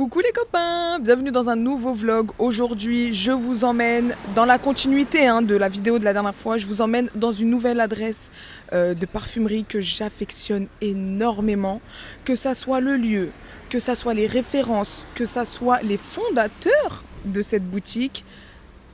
Coucou les copains, bienvenue dans un nouveau vlog. Aujourd'hui, je vous emmène dans la continuité de la vidéo de la dernière fois. Je vous emmène dans une nouvelle adresse de parfumerie que j'affectionne énormément. Que ça soit le lieu, que ça soit les références, que ça soit les fondateurs de cette boutique.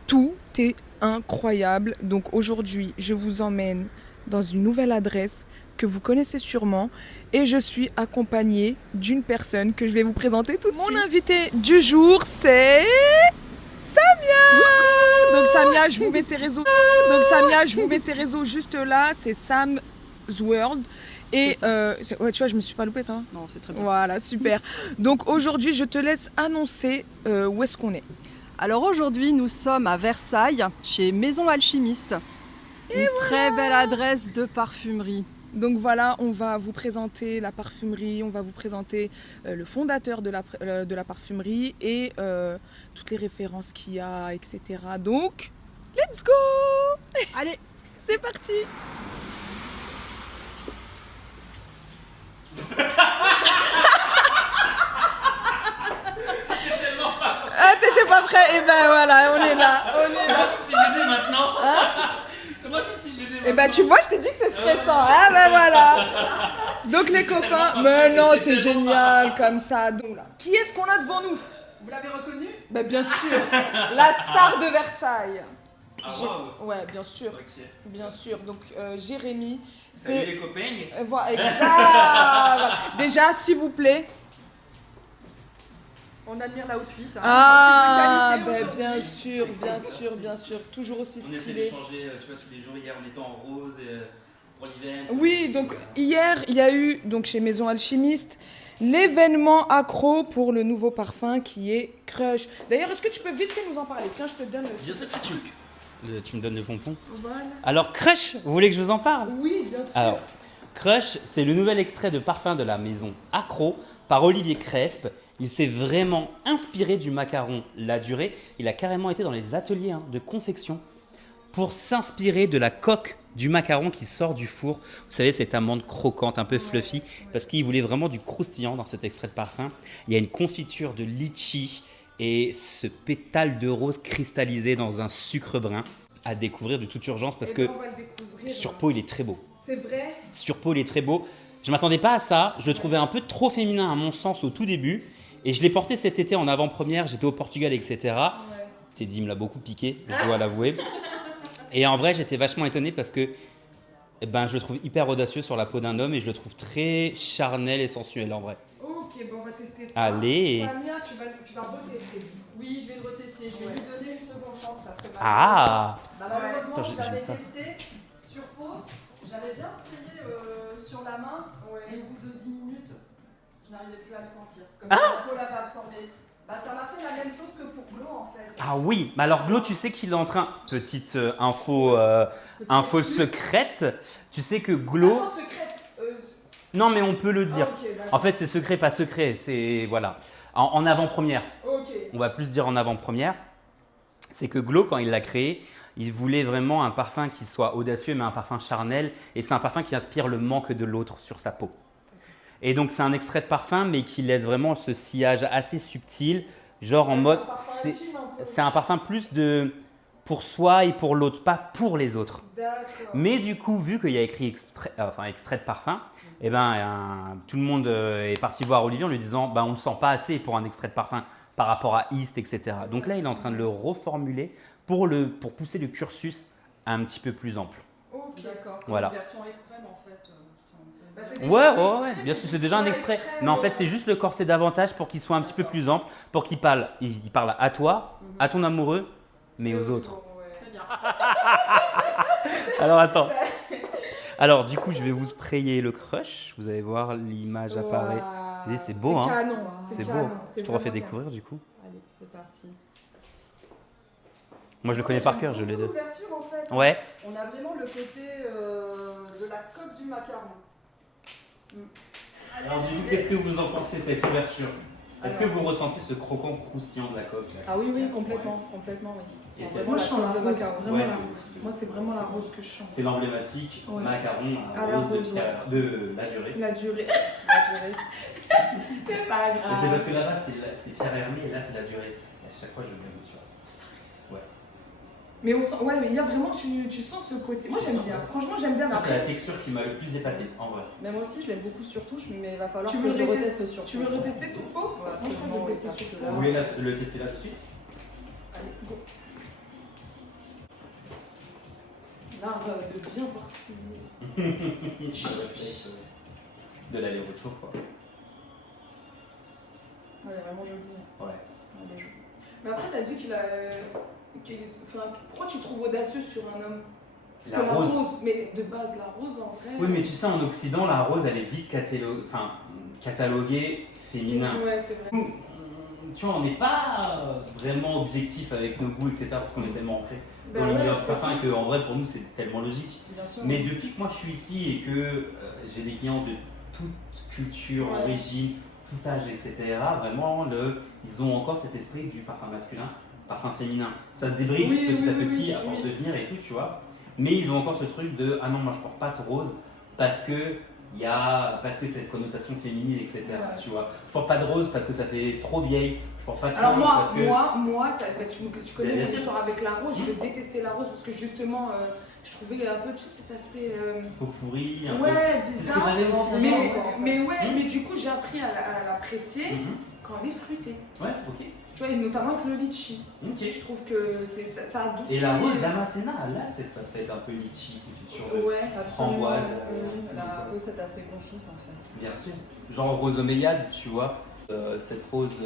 Tout est incroyable. Donc aujourd'hui, je vous emmène dans une nouvelle adresse que vous connaissez sûrement et je suis accompagnée d'une personne que je vais vous présenter tout de suite. Mon invité du jour, c'est Samia. Donc Samia, je vous mets ses réseaux juste là, c'est Sam's World. Et ouais, tu vois, je me suis pas loupée, ça va ? Non, c'est très bien. Voilà, super. Donc aujourd'hui, je te laisse annoncer où est-ce qu'on est. Alors aujourd'hui, nous sommes à Versailles, chez Maison Alchimiste. Une très belle adresse de parfumerie. Donc voilà, on va vous présenter la parfumerie, on va vous présenter le fondateur de la parfumerie et toutes les références qu'il y a, etc. Donc, let's go! Allez, C'est parti! Ah, t'étais pas prêt? Et ben voilà, on est là. C'est moi qui suis gêné maintenant. C'est moi qui suis gêné maintenant. Et ben tu vois, je t'ai dit que c'est stressant. Ah ben voilà. Donc les copains, mais non, c'est génial comme ça. Donc là, qui est-ce qu'on a devant nous? vous l'avez reconnu? Ben bien sûr, la star de Versailles. Ah waouh. Ouais, bien sûr, Ok. bien sûr. Donc Jérémy, Salut c'est les copains. voilà, exact. Voilà. Déjà, s'il vous plaît. On admire l'outfit. Ah, De qualité ben aujourd'hui. bien sûr, bien sûr, bien sûr, toujours aussi On essaie stylé. d'échanger, tu vois, tous les jours. Hier, on était en rose pour l'hiver. Oui, donc hier, il y a eu donc chez Maison Alchimiste l'événement accro pour le nouveau parfum qui est Crush. D'ailleurs, est-ce que tu peux vite fait nous en parler? Tiens, je te donne Bien sûr, tu me donnes le pompon. Voilà. Alors, Crush, vous voulez que je vous en parle? Oui, bien sûr. Alors, Crush, c'est le nouvel extrait de parfum de la maison Accro par Olivier Crespe. Il s'est vraiment inspiré du macaron La Durée. Il a carrément été dans les ateliers de confection pour s'inspirer de la coque du macaron qui sort du four. Vous savez, cette amande croquante, un peu fluffy, parce qu'il voulait vraiment du croustillant dans cet extrait de parfum. Il y a une confiture de litchi et ce pétale de rose cristallisé dans un sucre brun à découvrir de toute urgence parce Eh que ben, on va le découvrir. sur peau, il est très beau. C'est vrai. Sur peau, il est très beau. Je ne m'attendais pas à ça. Je le trouvais un peu trop féminin à mon sens au tout début. Et je l'ai porté cet été en avant-première. J'étais au Portugal, etc. Ouais. Teddy me l'a beaucoup piqué, je dois l'avouer. Et en vrai, j'étais vachement étonné parce que je le trouve hyper audacieux sur la peau d'un homme et je le trouve très charnel et sensuel en vrai. Ok, bon, on va tester ça. Allez. Samia, tu vas retester. Oui, je vais le retester. Je vais lui donner une seconde chance parce que Ah malheureusement, Attends, je l'avais j'aime ça. testé sur peau. J'avais bien sprayé sur la main et au bout de 10 minutes, je n'arrivais plus à le sentir. Comme si la peau l'avait absorbé. Ça m'a fait la même chose que pour Glow en fait. Ah oui, mais alors Glo, tu sais qu'il est en train... Petite info secrète. Tu sais que Glo... Attends, secrète. Non mais on peut le dire. Ok, d'accord. En fait, c'est secret, pas secret. C'est... Voilà. En avant-première. Ok. On va plus dire en avant-première. C'est que Glo, quand il l'a créé, il voulait vraiment un parfum qui soit audacieux, mais un parfum charnel. Et c'est un parfum qui inspire le manque de l'autre sur sa peau. Et donc, c'est un extrait de parfum, mais qui laisse vraiment ce sillage assez subtil, genre en mode… C'est un parfum plus de pour soi et pour l'autre, pas pour les autres. D'accord. Mais du coup, vu qu'il y a écrit extrait de parfum, tout le monde est parti voir Olivier en lui disant on ne le sent pas assez pour un extrait de parfum par rapport à East, etc. Donc là, il est en train de le reformuler pour pousser le cursus un petit peu plus ample. Ok. D'accord. Voilà. Une version extrême en fait. Si on peut dire. c'est déjà Ouais, un ouais, extrait, ouais, bien sûr, mais c'est déjà un pas extrait. extrême, Mais en fait, c'est juste le corset davantage pour qu'il soit un petit peu plus ample, pour qu'il parle à toi, à ton amoureux, mais aux autres. Ouais. Très bien. Alors attends. Alors du coup, je vais vous sprayer le crush. Vous allez voir l'image apparaît. Waouh. Et c'est beau, C'est hein. canon. C'est beau. canon, Je c'est te refais vraiment découvrir du coup. Allez, c'est parti. Moi, je le connais par cœur, je l'ai deux. L'ouverture en fait. Ouais. On a vraiment le côté de la coque du macaron. Alors du coup, qu'est-ce que vous en pensez cette ouverture? Est-ce que vous ressentez ce croquant croustillant de la coque là, Ah oui, qui se casse complètement, oui. Et C'est c'est- vraiment Moi, la je sens la coque de rose. macaron. Vraiment Ouais. la rose. Moi, c'est vraiment la rose que je sens. C'est l'emblématique Ouais. macaron À à la rose rose, de la durée. La durée. La durée. C'est pas grave. Et c'est parce que là-bas, c'est Pierre Hermé et là, c'est la durée. Et à chaque fois, je le mets, tu vois. Mais on sent, ouais, mais il y a vraiment, tu sens ce côté. Moi, j'aime bien. Franchement, j'aime bien. Non, c'est la Après, texture qui m'a le plus épaté, en vrai. Mais moi aussi, je l'aime beaucoup sur touche, mais il va falloir Tu que veux je le le retester- reteste sur tu veux le retester sur peau? Ouais, Moi, je absolument, crois que oui, je vais tester sur parce que peau. Vous voulez le tester là tout de suite? Allez, go. Là, de bien parfumer. De l'aller-retour, quoi. Ouais, elle est vraiment jolie. Ouais. Elle est jolie. Mais après, t'as dit qu'il a. Enfin, pourquoi tu trouves audacieux sur un homme? Parce La que rose. Mais de base, la rose en vrai. Oui, mais tu sais, en Occident, la rose, elle est vite cataloguée féminin. Ouais, c'est vrai. Nous, tu vois, on n'est pas vraiment objectif avec nos goûts, etc. Parce qu'on est tellement ancré dans Ben l'univers ouais, du c'est parfum ça. qu'en vrai, pour nous, c'est tellement logique. Bien sûr. Mais depuis que moi je suis ici et que j'ai des clients de toute culture, Ouais. origine, tout âge, etc., vraiment, ils ont encore cet esprit du parfum masculin, parfum féminin. Ça se débride Oui, petit oui, à oui, petit oui, à force oui. de venir et tout, tu vois. Mais ils ont encore ce truc de ah non, moi je porte pas de rose parce que parce que cette connotation féminine, etc. Ouais. Tu vois. Je porte pas de rose parce que ça fait trop vieille. Je porte pas de Alors rose parce que. tu connais Bien mon sûr. histoire avec la rose, je détestais la rose parce que justement, je trouvais un peu tu sais, cet aspect Un peu pourri, un peu. ouais, C'est ce que bizarre. j'avais aussi. Mais, quoi, en fait. mais ouais, Hmm. mais du coup j'ai appris à l'apprécier Mhm. quand elle est fruitée. Ouais, ok. Tu vois, et notamment avec le litchi. Ok. Je trouve que ça adoucit. Et la rose d'Amasena, elle a cette facette un peu litchi, confiture de Ouais. framboise. Elle a un peu cet aspect confite en fait. Bien sûr. Genre rose oméliade, tu vois. Cette rose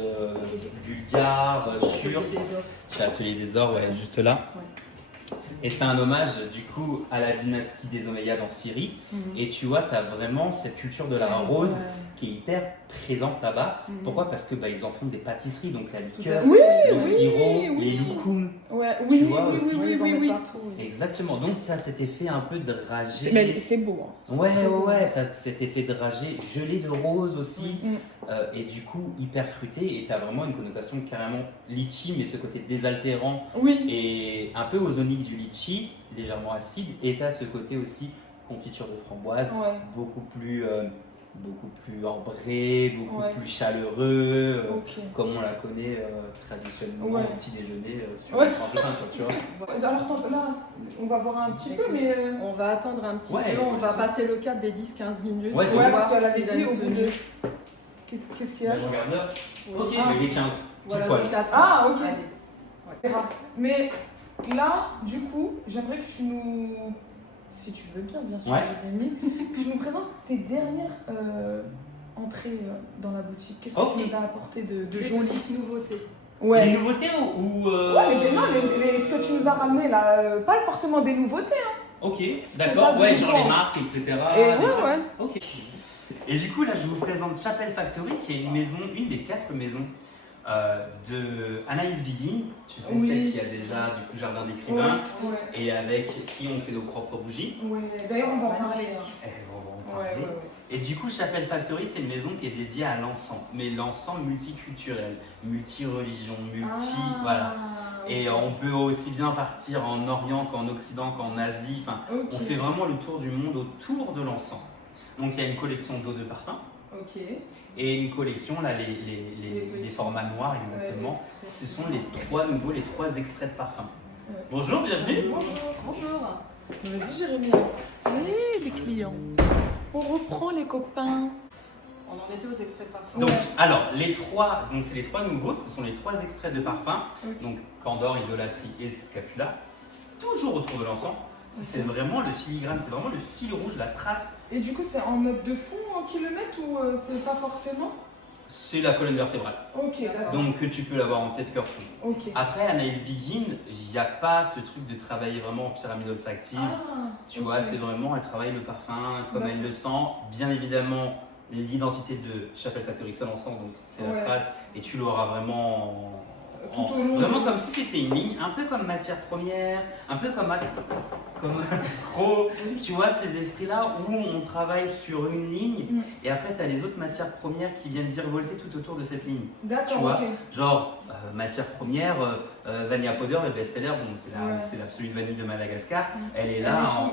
vulgare, pure. Des offres. Chez Atelier des Ors, ouais, juste là. Et c'est un hommage du coup à la dynastie des Omeyyades en Syrie. Et tu vois, tu as vraiment cette culture de la rose qui est hyper présente là-bas. Mhm. Pourquoi? Parce que ils en font des pâtisseries, donc la liqueur, Oui, le oui, sirop, oui. les loukoums. Ouais, oui, vois oui, aussi. oui, oui, Ils en oui, mettent oui. partout. Oui. Exactement. Donc ça a cet effet un peu dragé. Mais c'est beau. Hein. Ouais, t'as cet effet dragé, gelé de rose aussi, Mm. et du coup hyper fruité, et t'as vraiment une connotation carrément litchi, mais ce côté désaltérant Oui. et un peu ozonique du litchi, légèrement acide, et t'as ce côté aussi confiture de framboise, Ouais. beaucoup plus ambré, beaucoup Ouais. plus chaleureux, Ok. comme on la connaît traditionnellement Ouais. au petit déjeuner sur Ouais. le tranche de pain, quoi, tu vois. Alors attends, là, on va voir un petit peu, mais. On va attendre un petit Ouais, peu, on va ouais. passer le cap des 10-15 minutes. Ouais, On va Ouais, voir parce qu'elle si avait c'est dit au bout tenu. de. Qu'est-ce qu'il y a? Je regarde l'heure. Oui. Ok, Ah. mais il est 15. Voilà, Pile poil. donc attends. Ah, ok. Allez. Mais là, du coup, j'aimerais que tu nous. Si tu veux bien sûr, Ouais. Jérémy, que tu nous présentes tes dernières entrées dans la boutique. Qu'est-ce que Ok. tu nous as apporté de Des joli? petites nouveautés. Les Ouais. nouveautés ou Ouais, mais non, ce que tu nous as ramené là, pas forcément des nouveautés. Ok, que d'accord, t'as ouais, de genre nouveau. les marques, etc. Et des ouais, trucs. ouais. Ok. Et du coup, là, je vous présente Chapel Factory, qui est une maison, une des 4 maisons de Anaïs Biguin. Tu sais, Oui. celle qui a déjà du coup Jardin d'écrivain Ouais. et avec qui on fait nos propres bougies. Ouais. D'ailleurs, on va en parler. Magnifique. Eh, on va en Ouais, parler. ouais, ouais. Et du coup, Chapel Factory, c'est une maison qui est dédiée à l'encens, mais l'encens multiculturel, multi-religion, voilà. Et on peut aussi bien partir en Orient qu'en Occident, qu'en Asie. Enfin, Ok. on fait vraiment le tour du monde autour de l'encens. Donc il y a une collection d'eau de parfum Ok. et une collection, là, les petits. formats noirs exactement. Ouais, Ce sont les 3 extraits de parfum. Ouais. Bonjour, bienvenue. Bonjour. Bonjour. Vas-y, Jérémy. Allez, les clients. On reprend les copains. On en était aux extraits de parfum. Donc, Ouais. alors, c'est les 3 nouveaux, ce sont les 3 extraits de parfum. Ok. Donc, Candor, Idolâtrie et Scapula, toujours autour de l'encens. C'est vraiment le filigrane, c'est vraiment le fil rouge, la trace. Et du coup, c'est en mode de fond qu'ils le mettent ou c'est pas forcément? C'est la colonne vertébrale. Ok, d'accord. Donc, tu peux l'avoir en tête, cœur, fond. Ok. Après, Anaïs Biguin, il n'y a pas ce truc de travailler vraiment en pyramide olfactive. Tu vois, c'est vraiment, elle travaille le parfum comme D'accord. elle le sent. Bien évidemment, l'identité de Chapel Factory, c'est l'encens, donc c'est Ouais. la trace. Et tu l'auras vraiment tout au long. Vraiment comme si c'était une ligne, un peu comme matière première, un peu comme Accro. Tu vois, ces esprits-là où on travaille sur une ligne et après tu as les autres matières premières qui viennent virevolter tout autour de cette ligne. Tu D'accord, vois, ok. genre matière première, Vanilla Powder, le best-seller, bon, c'est l'absolue vanille de Madagascar. Elle est là,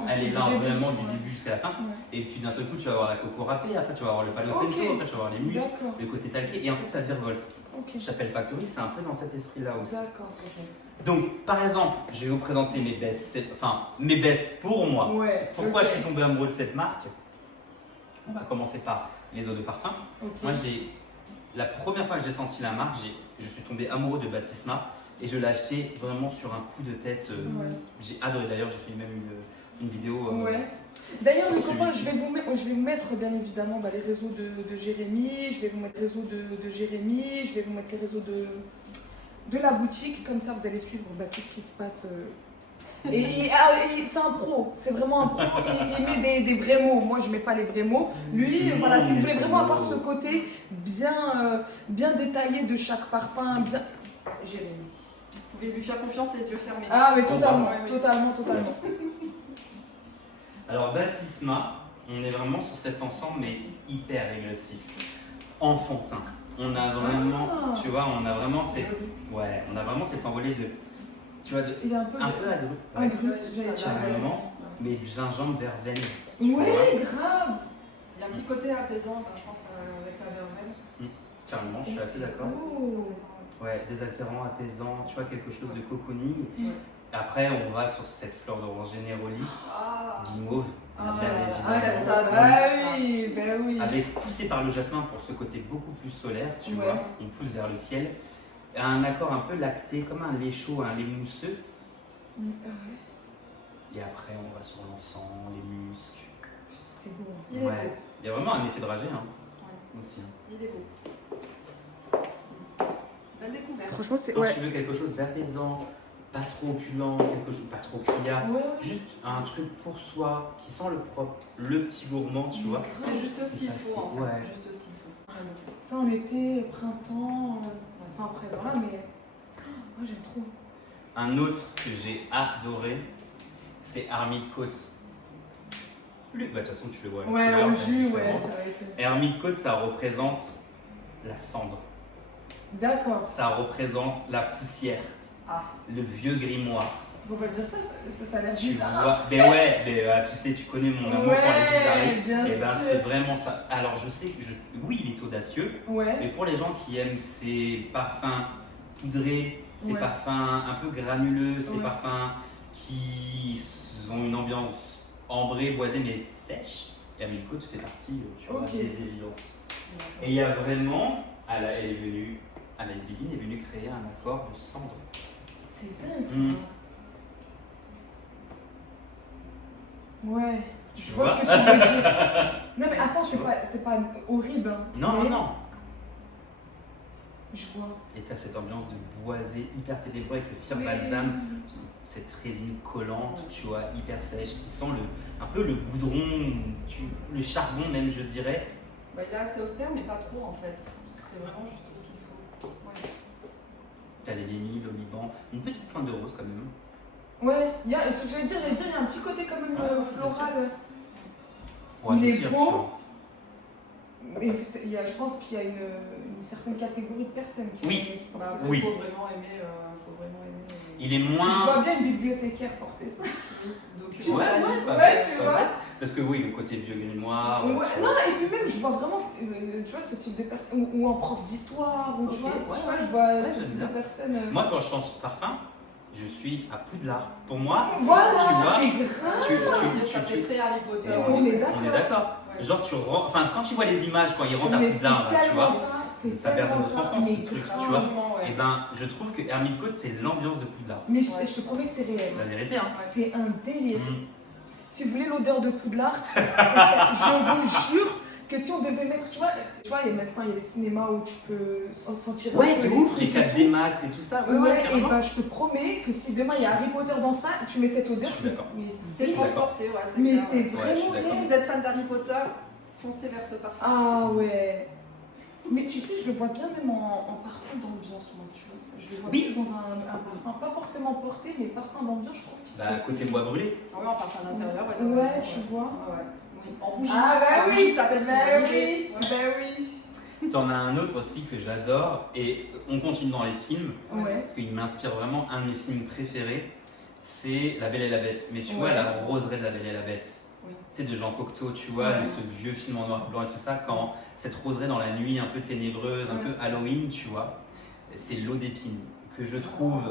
vraiment du début jusqu'à la fin. Et puis d'un seul coup, tu vas avoir la coco râpée, après tu vas avoir le palo stento, après tu vas avoir les muscles, le côté talqué, et en fait ça virevolte. Chapelle Factory, c'est un peu dans cet esprit-là aussi. D'accord, ok. Donc, par exemple, je vais vous présenter mes bests pour moi. Ouais, Pourquoi je suis tombé amoureux de cette marque? On va commencer par les eaux de parfum. Moi, la première fois que j'ai senti la marque, je suis tombé amoureux de Baptisma et je l'ai acheté vraiment sur un coup de tête. J'ai adoré. D'ailleurs, j'ai fait même une vidéo. D'ailleurs, les copains, je vais vous mettre bien évidemment les réseaux de Jérémy, je vais vous mettre les réseaux de Jérémy, je vais vous mettre les réseaux de la boutique, comme ça vous allez suivre tout ce qui se passe. Et c'est un pro, c'est vraiment un pro, il met des vrais mots, moi je mets pas les vrais mots. Lui, voilà, si vous voulez vraiment avoir ce côté bien détaillé de chaque parfum, bien... Jérémy. Vous pouvez lui faire confiance les yeux fermés. Ah mais totalement. Alors Baptisma, on est vraiment sur cet ensemble mais hyper régressif, enfantin. On a vraiment, tu vois, on a vraiment cette envolée de, tu vois, il y a un peu agrus, carrément, mais gingembre verveine. Ouais, grave. Il y a un petit côté apaisant, je pense, avec la verveine. Carrément, je suis assez d'accord. Ouais, désaltérant, apaisant, tu vois, quelque chose de cocooning. Après, on va sur cette fleur d'orange Neroli, guimauve, oui. avec poussé par le jasmin pour ce côté beaucoup plus solaire, tu vois, on pousse vers le ciel. Un accord un peu lacté, comme un lait chaud, un lait mousseux. Et après, on va sur l'encens, les muscs. C'est beau. Il est beau. Il y a vraiment un effet dragé aussi. Il est beau. Belle découverte. Franchement, c'est. Quand tu veux quelque chose d'apaisant, pas trop opulent, quelque chose pas trop criard, juste un truc pour soi qui sent le propre, le petit gourmand, tu vois. C'est juste ce qu'il faut en fait. Ouais. Juste ce qu'il faut. Vraiment. Ça en été, printemps, enfin après voilà, mais moi j'aime trop. Un autre que j'ai adoré, c'est Armid Coats. De toute façon, tu le vois. Au jus, ça va être. Armid Coats, ça représente la cendre. D'accord. Ça représente la poussière. Le vieux grimoire. Faut pas dire ça a l'air Tu bizarre. vois, tu sais, tu connais mon amour pour les bizarreries. Et c'est vraiment ça. Alors je sais que oui, il est audacieux, mais pour les gens qui aiment ces parfums poudrés, ces parfums un peu granuleux, ces parfums qui ont une ambiance ambrée, boisée mais sèche, et Armid Coats fait partie des évidences. Et il y a vraiment, Anaïs Begin est venue créer un accord de cendre. C'est dingue ça. Ouais, je vois ce que tu veux dire. Non mais attends, c'est pas horrible. Non. Je vois. Et t'as cette ambiance de boisé hyper ténébreux avec le firme balsam, cette résine collante, tu vois, hyper sèche, qui sent un peu le goudron, le charbon même, je dirais. Il est assez austère, mais pas trop en fait. C'est vraiment juste ce qu'il faut. T'as les lémilles, l'oliban, une petite pointe de rose quand même. Ouais, ce que j'allais dire, il y a un petit côté quand même floral. Ouais, il est beau, mais je pense qu'il y a une certaine catégorie de personnes qui aiment ce parfum. Il faut vraiment aimer. Il est moins. Je vois bien une bibliothécaire porter ça. Tu vois. Parce que le côté vieux grimoire. Non, et puis même, je vois vraiment, tu vois, ce type de personne, ou un prof d'histoire, ou tu vois, je vois ce type de personne. Moi, quand je sens ce parfum, je suis à Poudlard. Pour moi, tu vois, ça fait très Harry Potter. On est d'accord. Genre, quand tu vois les images, quand ils rentrent à Poudlard, tu vois, ça berce notre enfance, ce truc, tu vois. Et je trouve que Armid Coats, c'est l'ambiance de Poudlard. Mais je te promets que c'est réel. La vérité, C'est un délire. Si vous voulez l'odeur de Poudlard, je vous jure que si on devait mettre, tu vois, maintenant il y a les cinémas où tu peux sentir de ouf, les 4D Max et tout ça. Et je te promets que si demain il y a Harry Potter dans ça, tu mets cette odeur. Je suis d'accord. T'es transporté, c'est mais clair. c'est vraiment. Si vous êtes fan d'Harry Potter, foncez vers ce parfum. Ah ouais. Mais tu sais, je le vois bien même en parfum d'ambiance, moi, tu vois. Je les vois Oui. plus dans un parfum, pas forcément porté, mais parfum d'ambiance, je trouve qu'ils Bah, côté bois brûlé. Ah ouais, en parfum d'intérieur, ouais, t'as Ouais, raison, tu vois. Ouais, ouais. Oui. En bougie. Ah bah En oui, bougie, ça peut être bah une bonne oui, idée. Ouais. bah oui. T'en as un autre aussi que j'adore et on continue dans les films Ouais. parce qu'il m'inspire vraiment. Un de mes films préférés, c'est La Belle et la Bête. Mais tu vois Ouais. la roseraie de La Belle et la Bête. Oui. Tu sais, de Jean Cocteau, tu vois, Ouais. ce vieux film en noir et blanc et tout ça, quand cette roseraie dans la nuit un peu ténébreuse, un Ouais. peu Halloween, tu vois, c'est l'eau d'épine que je trouve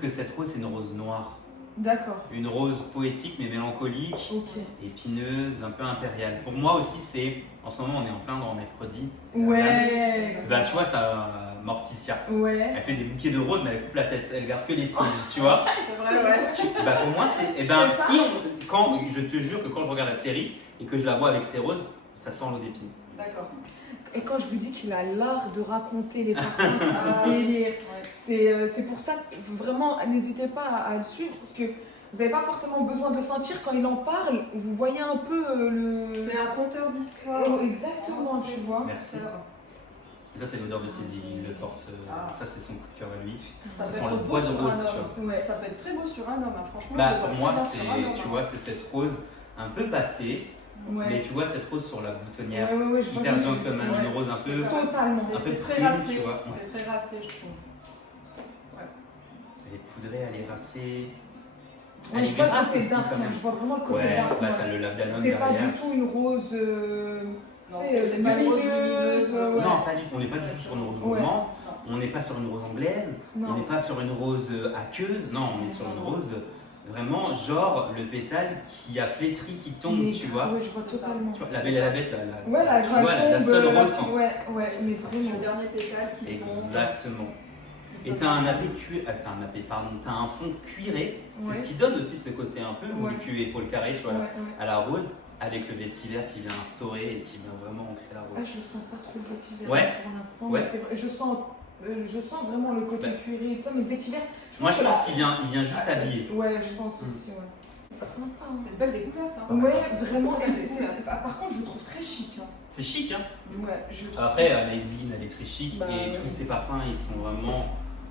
que cette rose c'est une rose noire. D'accord. Une rose poétique mais mélancolique, Ok. épineuse, un peu impériale. Pour moi aussi, c'est. En ce moment, on est en plein dans mercredi. Ouais. Ben, tu vois, ça, Morticia. Ouais. Elle fait des bouquets de roses, mais elle coupe la tête. Elle garde que les tiges, tu vois. C'est vrai, ouais. Bah, pour moi, c'est. Eh ben, C'est ça. si quand, je te jure que quand je regarde la série et que je la vois avec ses roses, ça sent l'eau d'épine. D'accord. Et quand je vous dis qu'il a l'art de raconter les parfums, c'est Ah. un délire. Ouais. C'est pour ça que vraiment, n'hésitez pas à le suivre parce que vous n'avez pas forcément besoin de le sentir quand il en parle. Vous voyez un peu le. C'est un compteur discret. Oh, exactement, tu vois. Merci. Et ça, c'est l'odeur de Teddy. Il le porte. Ah. Ça, c'est son coup de cœur à lui. Ça Ça peut sent être le beau bois de sur rose, un tu homme. Ouais. Ça peut être très beau sur un homme, hein. Franchement. Bah, je le pour vois moi, très bien c'est. sur un homme, Tu hein. vois, c'est cette rose un peu passée. Ouais. Mais tu vois, cette rose sur la boutonnière. Ouais, je vois Hyper ça, gentleman, ouais. une rose un peu. Totalement. Un peu C'est très prune, racé. tu vois. C'est très racé, je trouve. Elle est poudrée, elle est racée. Ouais, Elle je est vois le grasse côté aussi, dark, quand même. je vois vraiment le côté Ouais, dark. bah ouais. t'as le labdanum C'est pas derrière. du tout une rose. Non, tu sais, c'est pas une rose lumineuse, lumineuse. ouais. Non, pas du tout. On n'est pas du tout sur une rose Ouais. gourmand. On n'est pas sur une rose anglaise. Non. On n'est pas sur une rose aqueuse. Non, on est sur une Non. rose vraiment genre le pétale qui a flétri, qui tombe, Mais tu vois. Ouais, je vois C'est ça. totalement. Tu vois, la belle et la bête, Ouais, la tu vois, la tombe, seule la- rose quand. Ouais, C'est mais ça. vraiment. Le dernier pétale qui tombe. Exactement. qui Et sonne. t'as un nappé cuiré, t'as un nappé, pardon, t'as un fond cuiré. C'est Ouais. ce qui donne aussi ce côté un peu Ouais. voluptueux, épaule carrée, tu vois, Ouais, là, ouais. à la rose, avec le vétiver qui vient instaurer et qui vient vraiment ancrer la Ah, rose. je le sens pas trop le vétiver Ouais. pour l'instant. Ouais. mais c'est vrai, je sens vraiment le côté Bah. cuiré et tout ça, mais le vétiver. Moi, je que pense la- qu'il vient juste habiller. Ouais, je pense aussi, ouais. C'est sympa. Hein. C'est une belle découverte. Hein. Ouais, vraiment. Très et belle découverte. par contre, je le trouve très chic. Hein. C'est chic, hein. Ouais, je le trouve Après, Anaïs Begin, elle est très chic Bah, et ouais. tous ses parfums, ils sont vraiment.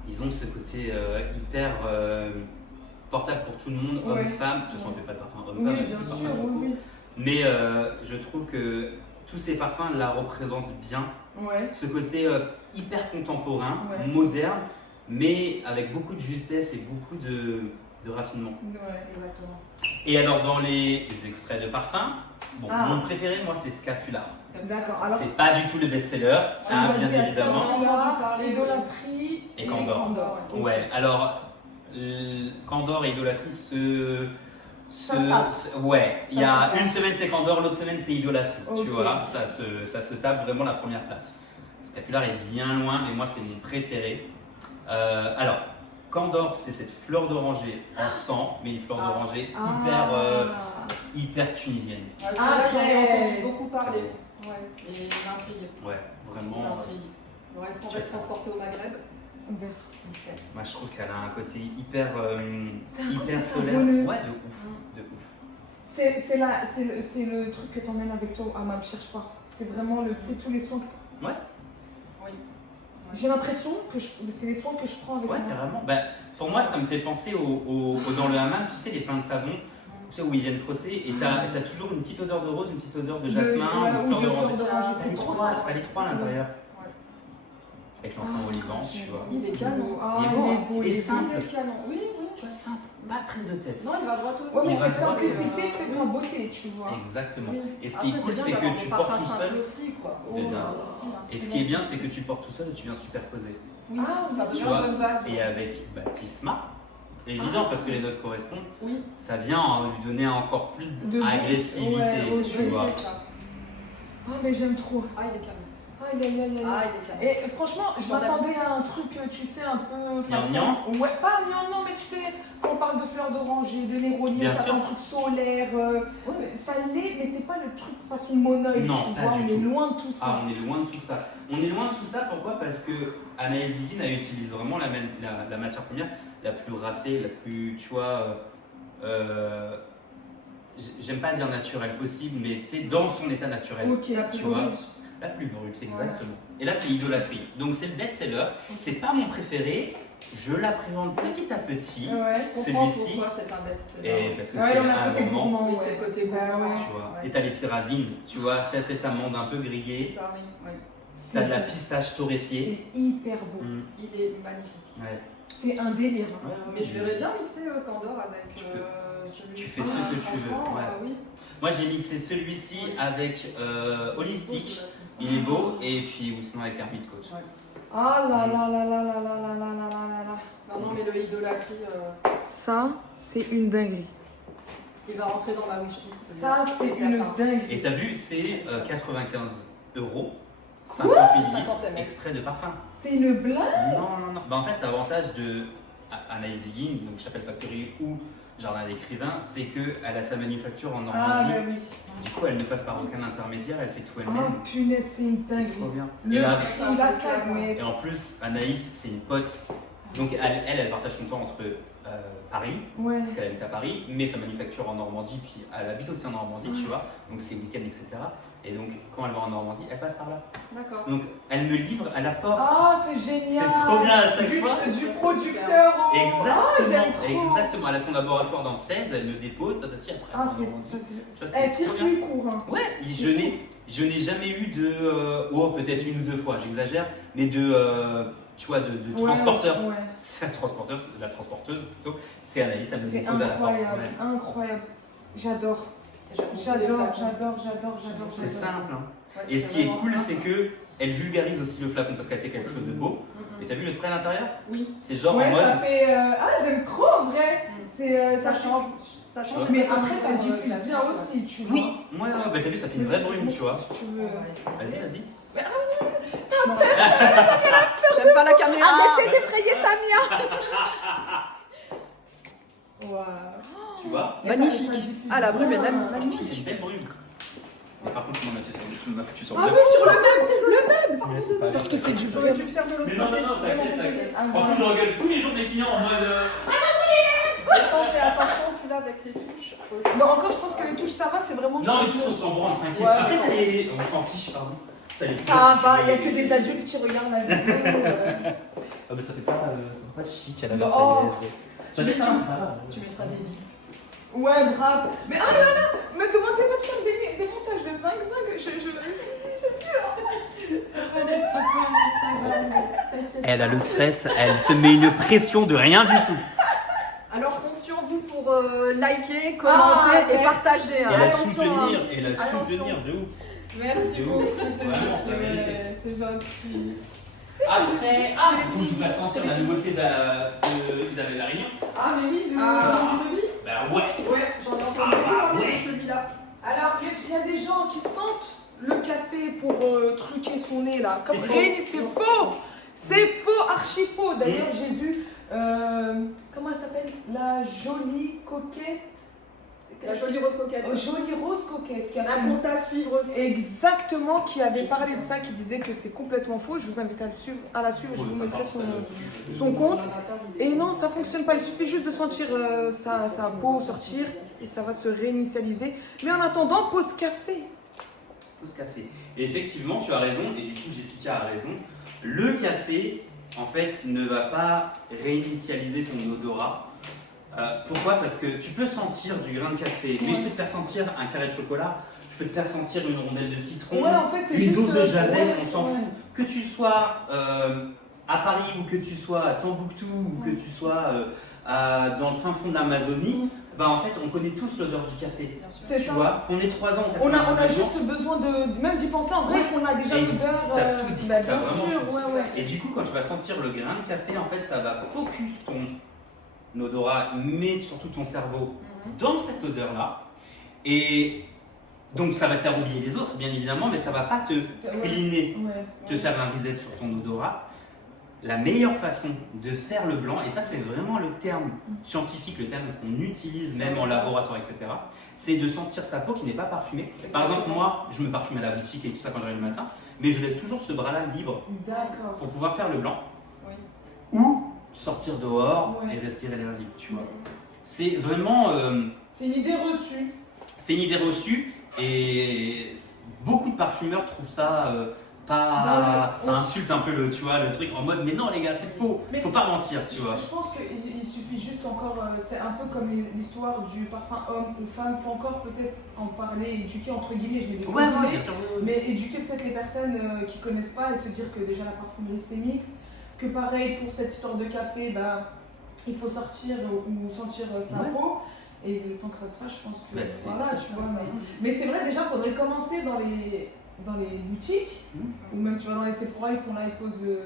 Ils ont ce côté hyper portable pour tout le monde, Ouais. homme-femme. De toute façon, on Ouais. fait pas de parfum Oui, homme-femme. bien on fait du sûr, parfum tout oui, court. Mais je trouve que tous ces parfums la représentent bien. oui. Ouais. Ce côté hyper contemporain, Ouais. moderne, mais avec beaucoup de justesse et beaucoup de raffinement. Ouais. Exactement. Et alors, dans les extraits de parfums, bon, Ah. mon préféré, moi, c'est Scapular. D'accord. Alors, C'est pas du tout le best-seller, hein, je bien dis à évidemment. Scapula, Entendu parler, Idolâtrie Et Candor. Ok. Ouais, alors, Candor et Idolâtrie Ça se tape. ouais, il y Ça a se tape. une semaine c'est Candor, l'autre semaine c'est Idolâtrie, tu Ok. vois, ça se tape vraiment la première place. Scapular est bien loin, mais moi c'est mon préféré. Alors, Candor, c'est cette fleur d'oranger en sang, mais une fleur Ah. d'oranger Ah. hyper tunisienne. Ouais, parce que Ah, là, j'en ai ouais. entendu beaucoup parler. Ouais. Et l'intrigue. Ouais, vraiment. L'intrigue. Alors, est-ce qu'on va être transporté au Maghreb? On verra. Mystère. Moi je trouve qu'elle a un côté hyper, C'est un côté hyper solaire. savonneux. Ouais, de ouf, de ouf. C'est le truc que t'emmènes avec toi. Ah, ne cherche pas. C'est vraiment c'est tous les soins que Ouais, Oui. j'ai l'impression que c'est les soins que je prends avec ouais, moi. carrément. Bah, pour moi, ça me fait penser dans le hammam, tu sais, les pains de savon, tu sais, où ils viennent frotter, et t'as toujours une petite odeur de rose, une petite odeur de jasmin, ouais, ou ou de fleur de fleur d'oranger. d'oranger. T'as C'est les trop trois, ça. t'as les trois à l'intérieur. Ouais. Avec l'encens Ah, olivan, tu vois. Il est canon. Ah, Il est beau, hein. beau, Et il est simple. beau. Il est canon. Oui, oui. Tu vois, simple, pas de prise de tête. Non, il va droit au but. Ouais, mais Il va cette droit, simplicité oui. fait sa beauté, tu vois. Exactement. Oui. Et ce qui est Après, cool, bien c'est d'avoir que des tu parfums portes tout simples seul. aussi, quoi. C'est bien. Aussi, hein. Et ce qui est bien, c'est que tu portes tout seul et tu viens superposer. Oui, Ah, ça oui, peut tu faire vois. une bonne base. Et avec Baptisma, évident parce que les notes correspondent, Oui. ça vient lui donner encore plus De d'agressivité, ouais, C'est tu joli, vois. ça. Ah, mais j'aime trop. Ah, il est canon. Aïe, aïe, aïe, aïe. Ah, il est canon. Et franchement, je J'en ai- m'attendais à un truc, tu sais, un peu Gnangnan. Ouais, pas gnangnan, mais tu sais, quand on parle de fleurs d'oranger, de néroli, Bien ça fait sûr. un truc solaire. Ça l'est, mais c'est pas le truc façon moneuil, Non, tu pas vois, du on est tout. loin de tout ça. Ah, on est loin de tout ça. On est loin de tout ça, pourquoi? Parce que Anaïs Begin, elle utilise vraiment la matière première la plus racée, la plus, tu vois, j'aime pas dire naturelle possible, mais tu sais, dans son état naturel. Ok, La plus tu vois. brute. La plus brute, exactement. Et là, c'est Idolâtrie. Donc, c'est le best-seller. C'est pas mon préféré. Je l'appréhende petit à petit. Ouais, Celui-ci. pourquoi c'est un best-seller. Et parce que Ouais, c'est on a un le côté gourmand, gourmand, Oui, ouais. c'est le côté gourmand. Bah ouais. tu vois. Ouais. Et t'as les pyrazines, tu vois. T'as cette amande un peu C'est grillée. ça, oui. Oui. T'as de la pistache torréfiée. C'est hyper beau. Mm. Il est magnifique. Ouais. C'est un délire. hein. Mais je verrais bien mixer Candor avec Tu peux. celui-ci. Tu fais ce que tu veux, Franchement, ouais. oui. Moi, j'ai mixé celui-ci avec Holistic. Il est beau. Et puis, ou sinon avec Hermite Côte. Ouais. Ah là là là là là là là là là là là. Non, mais le idolâtrie, Ça, c'est une dinguerie. il va rentrer dans ma wishlist. Ça, c'est une certain. Et dinguerie. t'as vu, c'est 95 €, 50 50 ml, ml. extrait de parfum. C'est une blague. Non. Bah, en fait, l'avantage de Anaïs Begin, donc Chapelle Factory ou Jardin d'écrivain, c'est qu'elle a sa manufacture en Ah Normandie. bah oui. Du coup, elle ne passe par aucun intermédiaire, elle fait tout Oh elle-même. punaise, c'est une C'est dinguerie. trop bien. Le Et, là- prix, la sac, mais et en plus, Anaïs, c'est une pote. Donc elle partage son temps entre Paris, ouais. parce qu'elle habite à Paris, mais sa manufacture en Normandie, puis elle habite aussi en Normandie, tu vois, donc c'est week-end, etc. Et donc, quand elle va en Normandie, elle passe par là. D'accord. Donc, elle me livre à la porte. Ah, c'est génial. C'est trop bien à chaque du, fois. Du Ça, c'est producteur au... Exactement, Ah, j'aime trop. exactement. Elle a son laboratoire dans le 16, elle me dépose, tatati, après. Ah, elle va en c'est... Normandie. Ça, Ça, c'est... c'est trop circuit court. Hein. Ouais, je n'ai jamais eu de. Oh, peut-être une ou deux fois, j'exagère, mais de. Tu vois, de transporteur. Ouais. C'est la transporteuse plutôt. C'est Anaïs, elle me C'est dépose à la porte. incroyable, Ouais. incroyable. J'adore. J'adore. J'adore. C'est simple. Hein. Ouais, Et ce qui est vraiment cool, simple. c'est que elle vulgarise aussi le flacon parce qu'elle fait quelque chose de beau. Et t'as vu le spray à l'intérieur? Oui. C'est genre Ouais, en mode. ça fait... Ah, j'aime trop en vrai. C'est... Ça change. Ça change. Mais exactement après, ça sur, diffuse classique, bien ouais. aussi, tu vois. Oui, ouais, bah t'as vu, ça fait une vraie brume, tu vois. Si tu On veux. va essayer. Vas-y. J'aime pas la caméra. Arrêtez d'effrayer Samia. Waouh. Tu vois? Magnifique. Ça diffuse Ah, la brume est bien. même Il y a magnifique. une belle brume. Mais par contre, tu m'as foutu sur Ah le oui, sur le même. Ouais, c'est pas Parce que c'est du J'aurais vrai. dû le faire de l'autre Mais non, côté. non, t'inquiète, t'inquiète. Ah, En plus, je regarde tous les jours des clients en mode. Attends, fais attention, tu l'as avec les touches aussi. Non, encore, je pense que les touches, ça va, c'est vraiment... Non, les touches, on s'en branle, t'inquiète. Ouais, Après, ouais. t'as les. On s'en fiche, pardon. T'as les Ça fesses, va, tu il n'y a les- que des adultes qui regardent la vidéo. Ah, mais ça fait pas chic à la Non. Versaillaise. Tu Peut-être mettras- ça va. Tu mettras des billes. Ouais, grave. Mais ah là là, me demandez-moi de faire des montages de 5-5. Elle a le stress, elle se met une pression de rien du tout. Alors, je compte sur vous pour liker, commenter et merci. partager. Et hein. la Attention, soutenir, et la Attention. soutenir de ouf. Merci C'est beaucoup, ouf. c'est Vraiment, gentil. c'est la vérité. Ouais, c'est gentil. Après, il va sentir la nouveauté d'Isabelle Larignon. Ah, mais oui, le Ah. du levis. Bah ouais. Ouais, j'en ai entendu parler de celui-là. Alors, il y a des gens qui sentent le café pour truquer son nez là. Comme C'est faux. Rémi, c'est faux. C'est faux, archi faux. D'ailleurs, j'ai vu, comment elle s'appelle? La jolie coquette. La jolie rose coquette. Jolie rose coquette. Qui a fait Un compte à suivre aussi. exactement, qui avait parlé de ça, qui disait que c'est complètement faux. Je vous invite à, la suivre, je vous mettrai son compte. Et non, ça fonctionne pas. Il suffit juste de sentir sa peau sortir et ça va se réinitialiser. Mais en attendant, pause café. Pause café. Et effectivement, tu as raison, et du coup, Jessica a raison. Le café, en fait, ne va pas réinitialiser ton odorat. Pourquoi? Parce que tu peux sentir du grain de café, mais je peux te faire sentir un carré de chocolat, je peux te faire sentir une rondelle de citron, Ouais, en fait, c'est une juste, dose de javel, ouais, on s'en ouais. fout. Que tu sois à Paris ou que tu sois à Tombouctou ou que tu sois dans le fin fond de l'Amazonie, bah en fait, on connaît tous l'odeur du café. Bien sûr. C'est Tu ça. vois, on est 3 ans, On a 99 ans. juste besoin de même d'y penser en vrai qu'on a déjà l'odeur. T'as tout dit, Bah, t'as bien vraiment sûr, tout dit. ouais. Et du coup, quand tu vas sentir le grain de café, en fait, ça va focus ton odorat, mais surtout ton cerveau dans cette odeur-là. Et donc, ça va te faire oublier les autres, bien évidemment, mais ça va pas te cleaner, te faire un reset sur ton odorat. La meilleure façon de faire le blanc, et ça c'est vraiment le terme scientifique, le terme qu'on utilise même en laboratoire, etc., c'est de sentir sa peau qui n'est pas parfumée. Par exemple, moi, je me parfume à la boutique et tout ça quand j'arrive le matin, mais je laisse toujours ce bras-là libre D'accord. pour pouvoir faire le blanc. Oui. Ou sortir dehors Ouais. et respirer l'air libre, tu vois. C'est vraiment... C'est une idée reçue. c'est une idée reçue et beaucoup de parfumeurs trouvent ça ça insulte un peu le truc en mode mais non les gars c'est faux, faut pas mentir, tu vois. Je pense qu'il suffit juste encore, c'est un peu comme l'histoire du parfum homme ou femme, faut encore peut-être en parler, éduquer entre guillemets, je mets des Ouais, guillemets, bien sûr. mais éduquer peut-être les personnes qui connaissent pas et se dire que déjà la parfumerie c'est mix, que pareil pour cette histoire de café, bah, il faut sortir ou sentir sa peau. Et le temps que ça se fasse, je pense que voilà, tu vois. Mais c'est vrai, déjà, il faudrait commencer dans les boutiques, ou même tu vois dans les Sephora, ils sont là, ils posent le.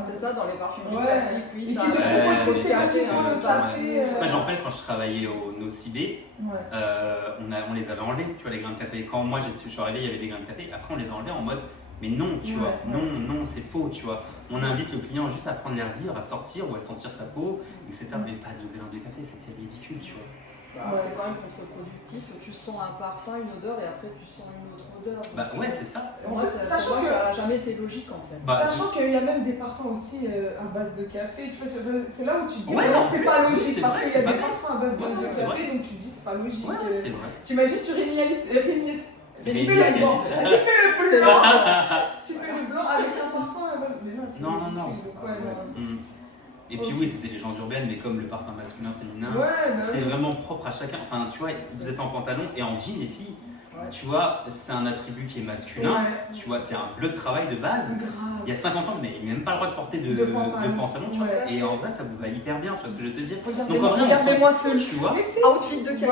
C'est ça, dans les parfumeries classiques, oui. Et qui proposent systématiquement le café. Moi j'en rappelle quand je travaillais au Nocibé, on les avait enlevés, tu vois, les grains de café. Quand moi je suis arrivé, il y avait des grains de café. Après on les a enlevés en mode, mais non, tu vois, non, c'est faux, tu vois. On invite le client juste à prendre l'air libre, à sortir ou à sentir sa peau, etc. Mais pas de grains de café, c'était ridicule, tu vois. C'est quand même contre-productif, tu sens un parfum, une odeur et après tu sens une autre odeur. Bah ouais, c'est ça. Moi, ça n'a jamais été logique en fait. Sachant qu'il y a même des parfums aussi à base de café, tu vois, c'est là où tu te dis c'est pas logique parce vrai, qu'il y a des parfums à base de café, donc tu te dis c'est pas logique. Ouais, c'est vrai. Tu imagines, tu tu fais le blanc, tu fais le blanc avec un parfum à base. Mais non, c'est ridicule. Et puis oui, c'était légende urbaine, mais comme le parfum masculin, féminin, c'est vraiment propre à chacun. Enfin, tu vois, vous êtes en pantalon et en jean, les filles, tu vois, c'est un attribut qui est masculin, tu vois, c'est un bleu de travail de base. Il y a 50 ans, vous n'avez même pas le droit de porter de pantalon, tu vois. Et en vrai, ça vous va hyper bien, tu vois ce que je veux te dire. Regardez-moi ce, tu vois. Outfit de qualité.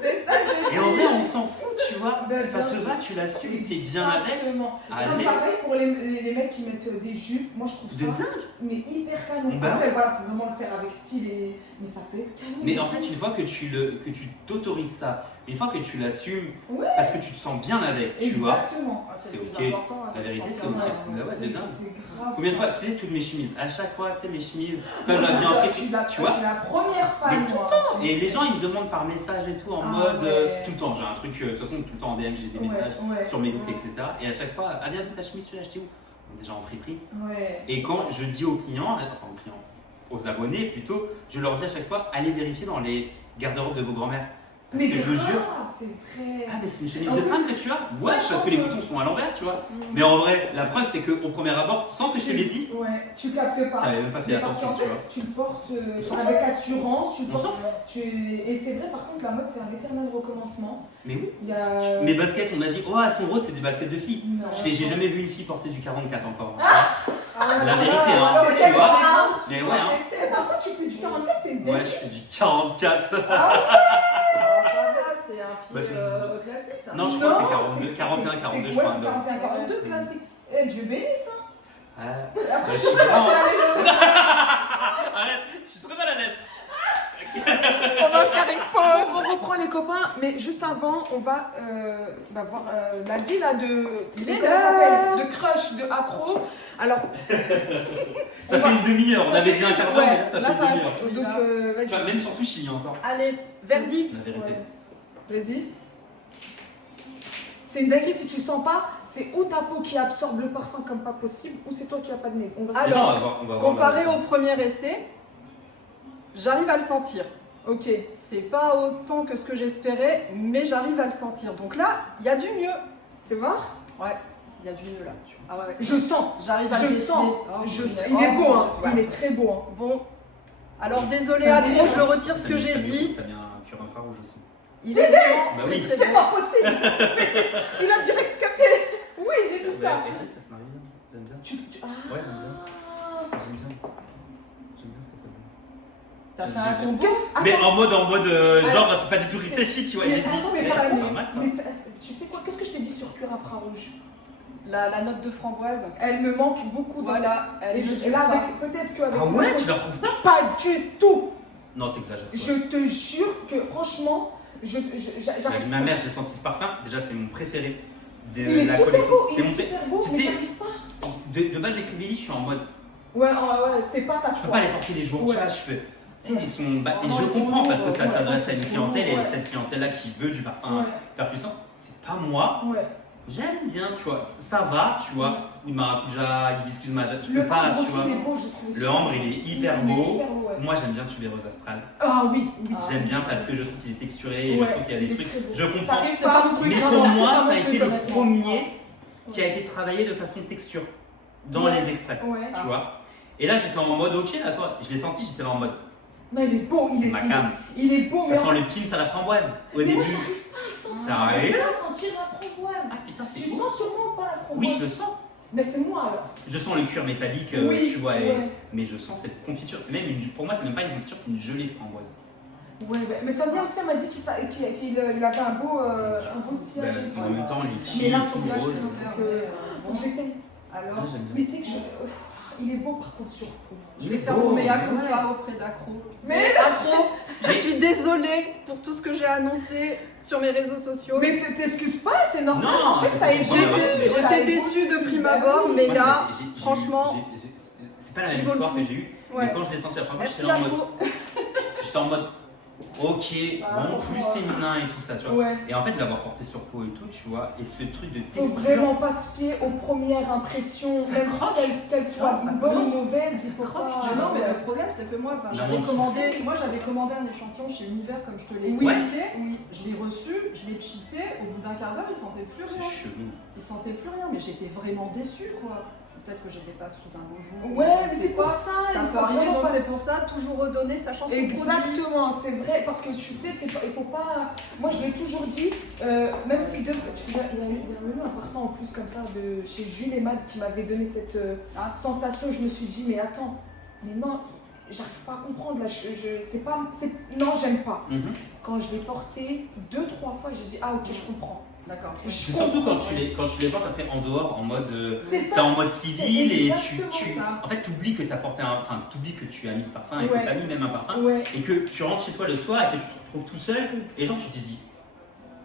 C'est ça j'ai dit. Et en vrai, on s'en fout, tu vois. Ça te va, tu l'assumes, t'es bien avec. Pareil pour les mecs qui mettent des jupes, moi je trouve ça mais hyper canon. Après, voilà, faut vraiment le faire avec style, mais ça peut être canon. Mais en fait, une fois que tu t'autorises ça, une fois que tu l'assumes, parce que tu te sens bien avec, tu vois, c'est ok. La vérité, c'est ok. C'est dingue. Combien de fois, tu sais, toutes mes chemises, à chaque fois, tu sais, mes chemises, comme la bien fait, tu vois. Je suis la première fan. Mais tout le temps. Et les gens, ils me demandent par message et tout, en mode, tout le temps. J'ai un truc, de toute façon, tout le temps en DM, j'ai des messages sur mes groupes, etc. Et à chaque fois, Adrien, ta chemise, tu l'as achetée où? Déjà en friperie. Et quand je dis aux clients, aux abonnés plutôt, je leur dis à chaque fois, allez vérifier dans les garde-robes de vos grand-mères. Parce que je vous jure. C'est vrai. Ah, mais c'est une chemise de femme que tu as? Ouais, parce que les boutons sont à l'envers, tu vois. Mais en vrai, la preuve, c'est qu'au premier abord, sans que je te l'ai dit, tu captes pas. T'avais même pas fait attention, tu vois. Tu le portes avec assurance. Et c'est vrai, par contre, la mode, c'est un éternel recommencement. Mais oui. Mes baskets, on a dit, oh, elles sont roses, c'est des baskets de filles. J'ai jamais vu une fille porter du 44 encore. La vérité, hein, tu vois. Mais ouais, hein. Par contre, tu fais du 44, c'est dingue. Ouais, je fais du 44. C'est un pied classique ça. Non, je crois que c'est 41, 42, je crois. C'est 41, 42 classique. Dieu bénisse, hein. Après, je suis vraiment. Arrête, je suis très mal à l'aise. On va faire une pause. On reprend les copains, mais juste avant, on va voir la vie là de crush, de accro. Alors. Ça fait une demi-heure, on avait dit un quart d'heure, mais là ça fait une demi-heure. Donc, vas-y. Tu vois, même surtout Chili encore. Allez, verdict. La vérité. Vas-y. C'est une dinguerie si tu sens pas, c'est ou ta peau qui absorbe le parfum comme pas possible, ou c'est toi qui n'as pas de nez. Alors, comparé au premier essai, j'arrive à le sentir. Ok. C'est pas autant que ce que j'espérais, mais j'arrive à le sentir. Donc là, il y a du mieux. Tu veux voir? Ouais, il y a du mieux là. Ah ouais. Je sens. J'arrive à le tester. Il est beau, hein. Il est très beau. Hein. Bon. Alors désolé Accro, je retire ce que j'ai dit. T'as bien un cuir infrarouge aussi. Il est vert. Bah oui. C'est pas possible. Il a direct capté. Oui, j'ai vu ça. Et ça se marie bien. J'aime bien. Ouais, j'aime bien. J'aime bien ce que ça donne. T'as fait un combo. Mais en mode genre, c'est pas du tout réfléchi, tu vois. J'ai dit, mais c'est pas mal ça. Tu sais quoi? Qu'est-ce que je t'ai dit sur cuir infrarouge? La note de framboise. Elle me manque beaucoup dans voilà, elle est là avec peut-être qu'avec. Ah ouais, tu la retrouves pas? Pas du tout. Non, t'exagères. Je te jure que franchement, j'arrive. Ma mère, j'ai senti ce parfum. Déjà, c'est mon préféré de il la est collection. C'est mon préféré. Tu sais, de base des Crivelli, je suis en mode. Ouais, c'est pas ta. Je peux pas les porter les jours. Tu vois, je peux. Tu sais, ils sont. Et je comprends parce que ça s'adresse à une clientèle et cette clientèle-là qui veut du parfum hyper puissant. C'est pas moi. Ouais. J'aime bien, tu vois, ça va, tu vois, ou de maracuja, hibiscus matcha, je Le peux pas, ambre tu vois. aussi, il est beau, j'ai trouvé Le super ambre, beau. il est hyper Il est beau. super beau, ouais. Moi, j'aime bien tubéreuse astral. Ah oui, oui. J'aime bien parce que je trouve qu'il est texturé et je Ouais, trouve qu'il y a des il est trucs. très beau. Je comprends. T'arrives C'est pas mon truc. Mais non, pour non, c'est moi, pas mon ça a truc, été le honnêtement. premier qui a Ouais. été travaillé de façon texture dans Ouais. les extraits. Ouais. Tu vois. Et là, j'étais en mode ok, d'accord. Je l'ai senti, j'étais là en mode Non, il est beau, c'est ma cam. il est beau, Ça mais sent le pims à la framboise au mais début. moi, j'arrive pas à le sentir. Sérieux J'arrive pas à sentir la framboise. Ah putain, c'est Tu beau. sens sûrement pas la framboise. Oui, je le sens. Mais c'est moi alors. Je sens le cuir métallique, Oui, tu vois. ouais. Mais je sens cette confiture. C'est même pour moi, c'est même pas une confiture, c'est une gelée de framboise. Ouais, mais Sonia aussi, elle m'a dit qu'il avait un beau sillage. et tout. En même temps, litchi, Mais là, tout faut que rose. faut que j'essaye. Alors, Ouais, j'aime bien. Mais tu sais que il est beau par contre sur peau. je vais faire mon mea culpa auprès d'Accro. Mais Accro, je suis désolée pour tout ce que j'ai annoncé sur mes réseaux sociaux. Mais t'excuses pas, c'est normal. Non, en fait, c'est ça pas évolue. normal. ça J'étais évolue. déçue de prime Bah abord, oui. mais Moi, là, j'ai franchement, c'est pas la même il vaut le histoire coup. que j'ai eue. Ouais. Mais quand je l'ai senti la première fois, Merci j'étais là en mode. Accro. J'étais en mode. Ok, Ah, bon, plus franchement, féminin et tout ça, tu vois. Ouais. Et en fait, de l'avoir porté sur peau et tout, tu vois, et ce truc de Faut texture. vraiment pas se fier aux premières impressions, Ça même croque. qu'elles soient Non, ça bonnes croque. ou mauvaises. Ça Il faut croque, pas. Ah non, mais le problème, c'est que moi, J'ai vraiment j'avais commandé un échantillon chez Univers, comme je te l'ai Oui. expliqué. Oui. Je l'ai reçu, je l'ai cheaté. Au bout d'un quart d'heure, il sentait plus rien. C'est chelou. Il sentait plus rien, mais j'étais vraiment déçue, quoi. Peut-être que j'étais pas sous un beau jour. Ouais, je ne mais sais c'est pour pas. ça. Ça il peut faut arriver, vraiment donc pas c'est pour ça, toujours redonner, sachant son produit. Exactement, c'est vrai, parce que tu sais, il faut pas. Moi, je l'ai toujours dit, même si il y a eu un parfum en plus comme ça de chez Jules et Mad qui m'avait donné cette sensation. Je me suis dit, mais attends, mais non, j'arrive pas à comprendre. Là, non, j'aime pas. Mhm. Quand je l'ai porté 2-3 fois, j'ai dit, ah ok, je comprends. D'accord. C'est surtout quand tu les portes après en dehors, en mode. C'est T'es ça. en mode civil C'est et exactement ça. en fait, t'oublies que t'as porté t'oublies que tu as mis ce parfum et Ouais. que t'as mis même un parfum Ouais. et que tu rentres chez toi le soir et que tu te retrouves tout seul et genre tu te dis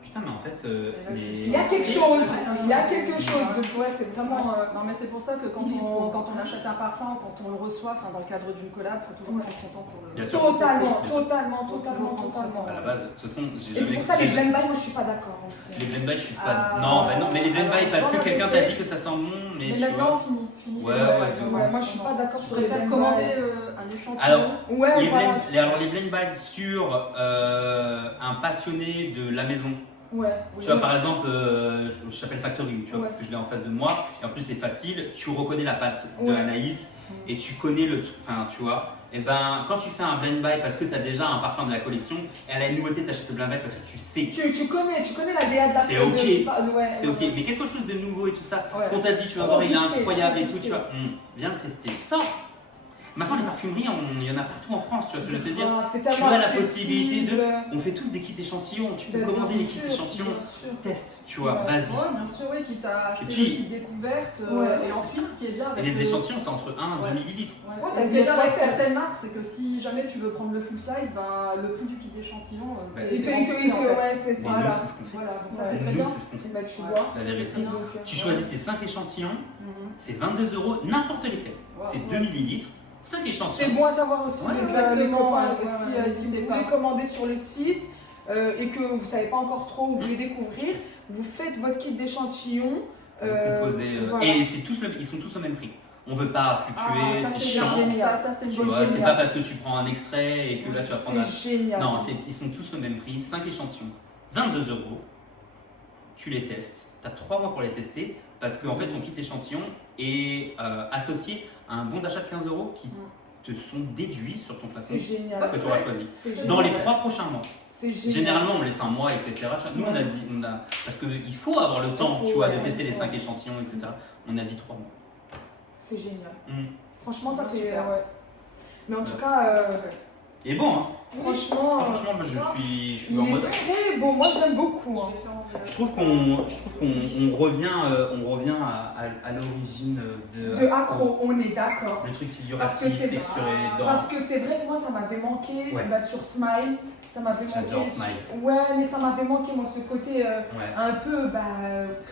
putain, mais en fait, Il y a quelque chose, il y a quelque chose. Donc ouais, c'est vraiment. Non, mais c'est pour ça que quand Il est beau. on achète un parfum, quand on le reçoit, dans le cadre d'une collab, il faut toujours prendre son temps pour le. Bien sûr. Totalement, Bien sûr. totalement, Faut totalement, toujours prendre son totalement. à la base, de toute façon, j'ai Et c'est pour ça les blend by, moi je suis pas d'accord aussi. Les blend by, je suis pas. Ah, non, bah non, mais les blend by alors, parce que j'en quelqu'un avais t'a fait. dit que ça sent bon, mais Mais tu maintenant, vois. fini. Ouais, moi je suis pas d'accord Je sur les préfère blend commander by. un échantillon. Alors, Ouais, voilà. les blend by sur un passionné de la maison. Ouais. Tu vois, par exemple, je s'appelle Factory, tu vois, Ouais. parce que je l'ai en face de moi, et en plus c'est facile, tu reconnais la patte de Ouais. Anaïs, et tu connais le truc, enfin, tu vois, et ben, quand tu fais un blend buy parce que tu as déjà un parfum de la collection, et à la nouveauté, tu achètes le blend buy parce que tu sais que Tu connais la DA de la C'est ok. ouais, c'est ok, mais quelque chose de nouveau et tout ça, Ouais. qu'on t'a dit, tu vas Trop voir, il est risqué, incroyable et trop tout, tu risqué. vois, viens le tester, sors. Maintenant, les parfumeries, il y en a partout en France, tu vois ce que je veux te dire. Ah, c'est Tu tellement as la accessible. possibilité de. On fait tous des kits échantillons, tu peux Ben, commander bien les kits sûr, échantillons, bien sûr. test, tu vois, Ouais. vas-y. Ouais, bien sûr, oui, qui t'a acheté Et puis- le kit découverte. Ouais, et c'est ensuite, ce qui est bien Et avec les le- échantillons, c'est entre 1 et Ouais. 2 millilitres. Ouais. Ouais, Et t'as ce qui est bien dit- avec ouais, certaines marques, c'est que si jamais tu veux prendre le full size, ben, le prix du kit d'échantillon, Bah, t'es Il te- remboursé, en fait. ouais, c'est Mais ça. nous, Voilà. c'est ce qu'on fait. Voilà, donc Ça, ça, c'est c'est très Nous, bien. c'est ce qu'on fait. Bah, tu Ouais. vois. La vérité. très bien. Tu choisis tes 5 échantillons, Mhm. c'est 22 €, n'importe lesquels. Ouais, C'est ouais. 2 millilitres, 5 C'est échantillons. bon à savoir aussi, Ouais, les exactement, copains, ouais, si, ouais, si vous n'hésitez voulez pas. commander sur le site et que vous ne savez pas encore trop où vous Mhm. voulez découvrir, vous faites votre kit d'échantillons. Composés, voilà. Et ils sont tous au même prix. On veut pas fluctuer, Ah, ça, c'est c'est chiant. bien. génial. Ça, c'est une Tu bonne vois, chose. c'est génial. pas parce que tu prends un extrait et que là tu vas prendre un. C'est génial. Non, ils sont tous au même prix, 5 échantillons, 22 €. Tu les testes, tu as 3 mois pour les tester parce que en fait, ton kit échantillon est associé à un bon d'achat de 15 € qui te sont déduits sur ton flacon C'est génial. que tu auras choisi. C'est génial. Dans les 3 prochains mois. C'est génial. Généralement, on laisse un mois, etc. Tu vois, nous, on a dit, parce qu'il faut avoir le temps, faut, tu vois, de ouais, tester les ouais. 5 échantillons, etc. On a dit 3 mois. C'est génial. Mm. Franchement, ça c'est. Super. Ouais. Mais en Ouais. tout cas, Et bon, hein. franchement, Franchement, moi, je suis il en est mode. très beau. Moi, j'aime beaucoup. Je hein. vais faire en direct. Je trouve qu'on revient à l'origine De accro, on est d'accord. le truc Parce que figuratif, c'est texturé, dedans. Parce que c'est vrai que moi, ça m'avait manqué Ouais. sur Smile. Ça m'avait J'adore manqué. Smile. Ouais, mais ça m'avait manqué, moi, ce côté Ouais. un peu.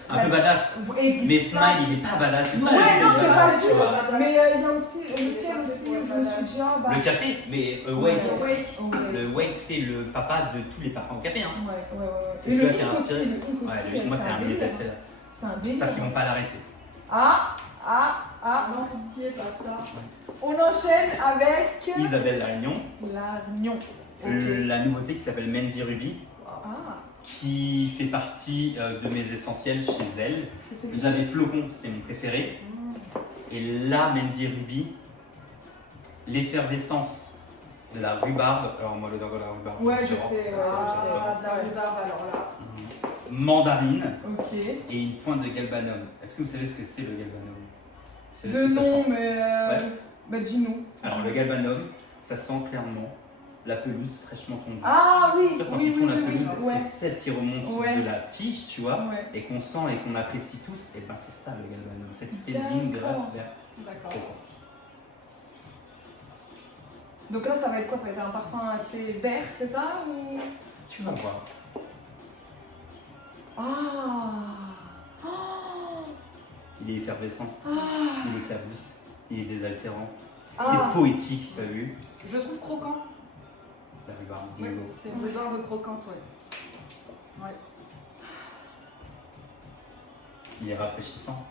Un peu badass. Mais Smile, il est pas badass. C'est pas Ouais, le non, truc c'est de pas badass, le tu vois. Mais il y a aussi lequel aussi où je me suis dit, ah bah. Le café, mais Wake, Ouais. le Wake, c'est le papa de tous les parfums au café. Hein. Ouais. C'est Mais celui-là le qui a Ink inspiré. aussi, le Ink Ouais, aussi, le Ink, moi, c'est un de mes délire. best-sellers. C'est un J'espère qu'ils délire. vont pas l'arrêter. Ah, Non, pitié, pas ça. On enchaîne avec Isabelle Larignon. Larignon. La nouveauté qui s'appelle Mandy Ruby, qui fait partie de mes essentiels chez elle. J'avais Flocon, c'était mon préféré. Et là, Mandy Ruby, l'effervescence de la rhubarbe. Alors moi, l'odeur de la rhubarbe. Ouais, je sais. De la rhubarbe, alors là. Mandarine Ok. et une pointe de galbanum. Est-ce que vous savez ce que c'est le galbanum? Vous savez De ce que ça nom, sent? mais. Bah, dis-nous. Alors le galbanum, ça sent clairement la pelouse fraîchement tondue. Ah oui, Tu vois, quand oui, tu tournes oui, la pelouse, oui, ouais. c'est celle qui remonte Ouais. de la tige, tu vois, Ouais. et qu'on sent et qu'on apprécie tous, et ben c'est ça le galbanum, cette résine D'accord. grasse verte. D'accord. Donc là, ça va être quoi? Ça va être un parfum assez vert, c'est ça ou... Tu vas voir. Ah. Il est effervescent, il éclabousse, il est désaltérant. Ah. C'est poétique, t'as vu? Je le trouve croquant. La rhubarbe, Ouais, bingo. c'est une rhubarbe croquante, ouais. Ouais. Il est rafraîchissant.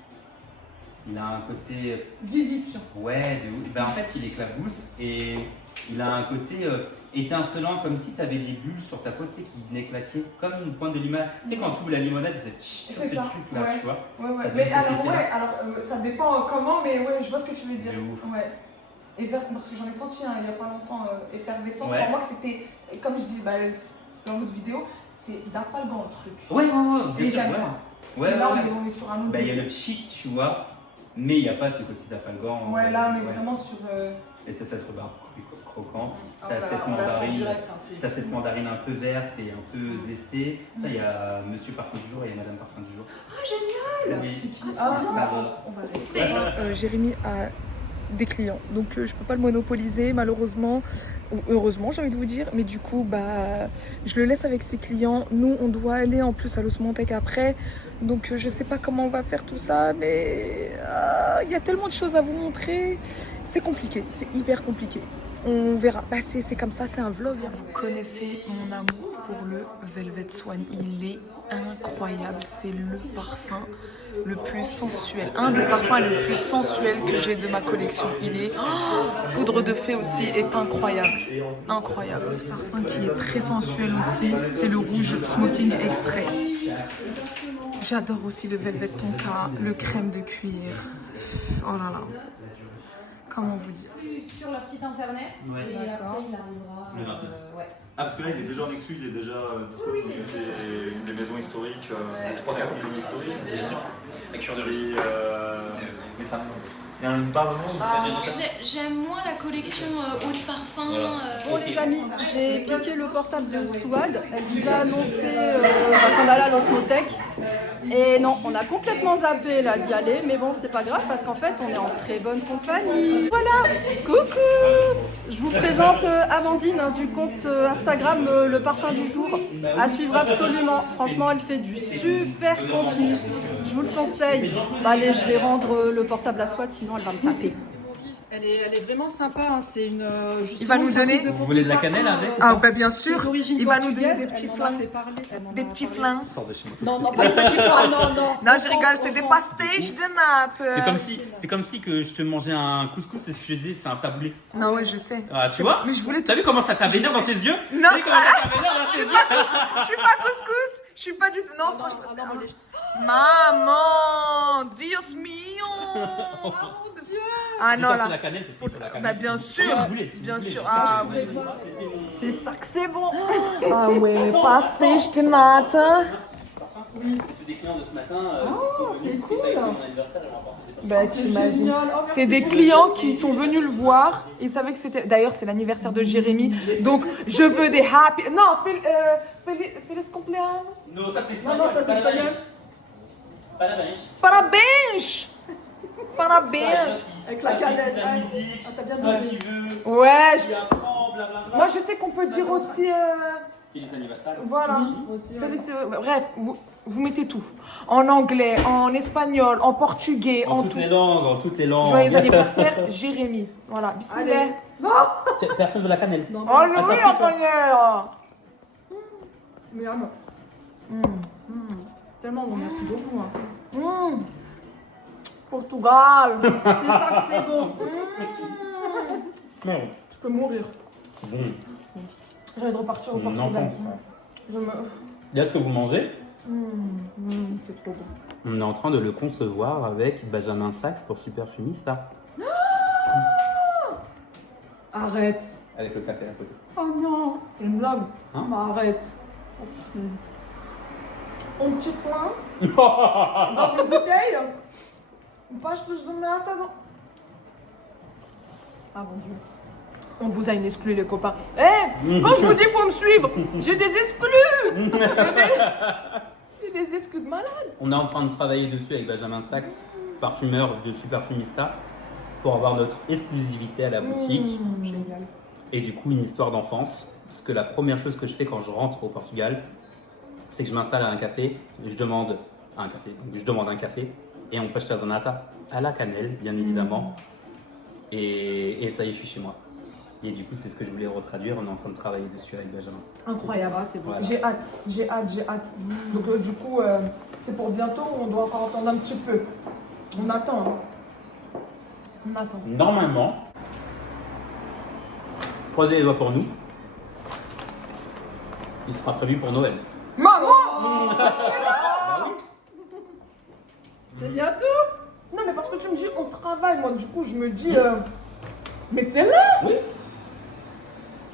Il a un côté, Vivifiant. ouais, de ouf. Ben, en fait, il éclabousse et il a un côté étincelant, comme si tu avais des bulles sur ta peau, tu sais, qui venaient claquer, comme une pointe de limonade. Tu sais, quand tu ouvres la limonade, ça fait tch sur C'est ce ça, truc-là, ouais. tu vois. Ouais, Ça ouais. donne Mais cet alors, effet-là. ouais, alors ça dépend comment, mais ouais, je vois ce que tu veux dire. De ouf. Ouais. Et parce que j'en ai senti il y a pas longtemps effervescent. Ouais. Pour moi, que c'était, comme je dis dans l'autre vidéo, c'est d'Afalgan le truc. Ouais, bien Et sûr, j'aime ouais. pas. Ouais, Mais là, ouais. on est sur un autre. Bah, il y a le pchic, tu vois, mais il n'y a pas ce côté d'Afalgan. Ouais, là, on est vraiment sur. Et c'est cette rhubarbe croquante. Ah, T'as bah, cette on la sent mandarine. direct, hein, c'est T'as fou. cette mandarine un peu verte et un peu zestée. Tu vois, il y a Monsieur Parfum du jour et Madame Parfum du jour. Ah, génial! Oui. Ah, bah, On va répéter. Jérémy a des clients, donc je peux pas le monopoliser malheureusement, ou heureusement j'ai envie de vous dire, mais du coup bah je le laisse avec ses clients. Nous on doit aller en plus à l'Osmantec après, donc je sais pas comment on va faire tout ça, mais il y a tellement de choses à vous montrer, c'est compliqué, c'est hyper compliqué. On verra. Bah, c'est comme ça, c'est un vlog. Vous connaissez mon amour pour le Velvet Swan. Il est incroyable. C'est le parfum le plus sensuel. Un des parfums les plus sensuels que j'ai de ma collection. Il est... Poudre de fée aussi est incroyable. Incroyable. Le parfum qui est très sensuel aussi, c'est le rouge smoking extrait. J'adore aussi le Velvet Tonka, le crème de cuir. Oh là là. Comment vous dire? Sur leur site internet Ouais. et après D'accord. il arrivera. Le 29. Ouais. Ah, parce que là, il est déjà en exclu, il est déjà disponible dans toutes les maisons historiques. C'est 3 maisons historiques. Bien sûr. Avec cure de Et, mais ça, il y a une part de monde. J'aime moins la collection eau de parfum. Bon les amis, j'ai piqué le portable de Souad. Elle vous a annoncé qu'on allait à l'Osmotech. Et non, on a complètement zappé là d'y aller. Mais bon, c'est pas grave parce qu'en fait, on est en très bonne compagnie. Voilà, coucou. Je vous présente Amandine hein, du compte Instagram Le Parfum du Jour. À suivre absolument. Franchement, elle fait du super contenu. Je vous le conseille. Bah, allez, je vais rendre le portable à Souad, sinon elle va me taper. Elle est vraiment sympa, hein. C'est une. Il va nous donner- Vous voulez de la cannelle avec? Ah bah bien sûr, d'origine il va nous donner portugaise, des petits elle m'en a flins. fait parler, elle m'en Des a petits parlé. flins. Sors de chez moi tout de Non, suite. non, pas des petits flins, non, non. Non, je rigole, c'est des pastéis de nappe. C'est comme si que je te mangeais un couscous et ce que je disais c'est un taboulé. Non, ouais, je sais. Ah, tu vois? Mais je voulais T'as vu comment ça t'avénère dans tes yeux? Non, T'as vu comment ça t'avénère dans tes yeux? Je suis pas couscous. Je suis pas du tout. Non, franchement. Ah, c'est non, un- mais les- Maman, Dios mio. Ah J'ai non sorti là. la cannelle parce qu'il faut la cannelle. Bah bien Si sûr. vous voulez, si vous Bien voulez, sûr. je sais Ah que oui. c'était mon- C'est ça que c'est bon. Ah ouais, pastéis de nappe. C'est des clients de ce matin qui sont venus parce que c'est mon anniversaire et on rapporte des Bah t'imagines. Génial. Oh, merci C'est des beaucoup. clients qui sont venus le voir. Ils savaient que c'était. D'ailleurs, c'est l'anniversaire de Jérémy. Donc, je veux des happy. Non, feliz cumpleaños. Non, ça c'est Non, non, ça c'est espagnol. Parabéns. Parabéns. Parabéns. Avec la cannelle. La musique, Ah, t'as bien toi dosé. qui veux, Ouais. qui apprend, blablabla. Moi, je sais qu'on peut dire aussi. Feliz anniversaire. Voilà. Aussi, ouais. Feliz- Bref, vous mettez tout. En anglais, en espagnol, en portugais, en, En toutes tout. les langues, en toutes les langues. Joyeux anniversaire, Jérémy. Voilà, bismillah. Allez. Tiens, personne veut la cannelle. Non, Oh non, oui, ça pique, en première. Miam. Tellement bon, merci beaucoup. Hein. Portugal. C'est ça que c'est bon. Non, Je peux mourir. c'est bon. J'ai envie de repartir au C'est mon Portugal. enfance. Je me... Il y a ce que vous mangez. c'est trop bon. On est en train de le concevoir avec Benjamin Sachs pour Superfumista. Arrête. Avec le café à côté. Oh non. C'est une blague. Hein? Bah arrête. Un petit flan dans une bouteille. Pas je te donne un tas de... Ah mon Dieu. On vous a une exclue les copains. Eh, quand je vous dis faut me suivre, j'ai des exclus. J'ai des exclus de malade. On est en train de travailler dessus avec Benjamin Sachs, parfumeur de Superfumista, pour avoir notre exclusivité à la boutique. Génial. Et du coup, une histoire d'enfance. Parce que la première chose que je fais quand je rentre au Portugal, c'est que je m'installe à un café, je demande un café, et on pasta donata à la cannelle, bien évidemment. Et ça y est, je suis chez moi. Et du coup, c'est ce que je voulais retraduire. On est en train de travailler dessus avec Benjamin. Incroyable, c'est bon. Voilà. J'ai hâte. Donc du coup, c'est pour bientôt, on doit encore attendre un petit peu. On attend. Hein. On attend. Normalement, croisez les doigts pour nous, il sera prévu pour Noël. Maman C'est bientôt. Non mais parce que tu me dis on travaille, moi du coup je me dis mais c'est là. Oui.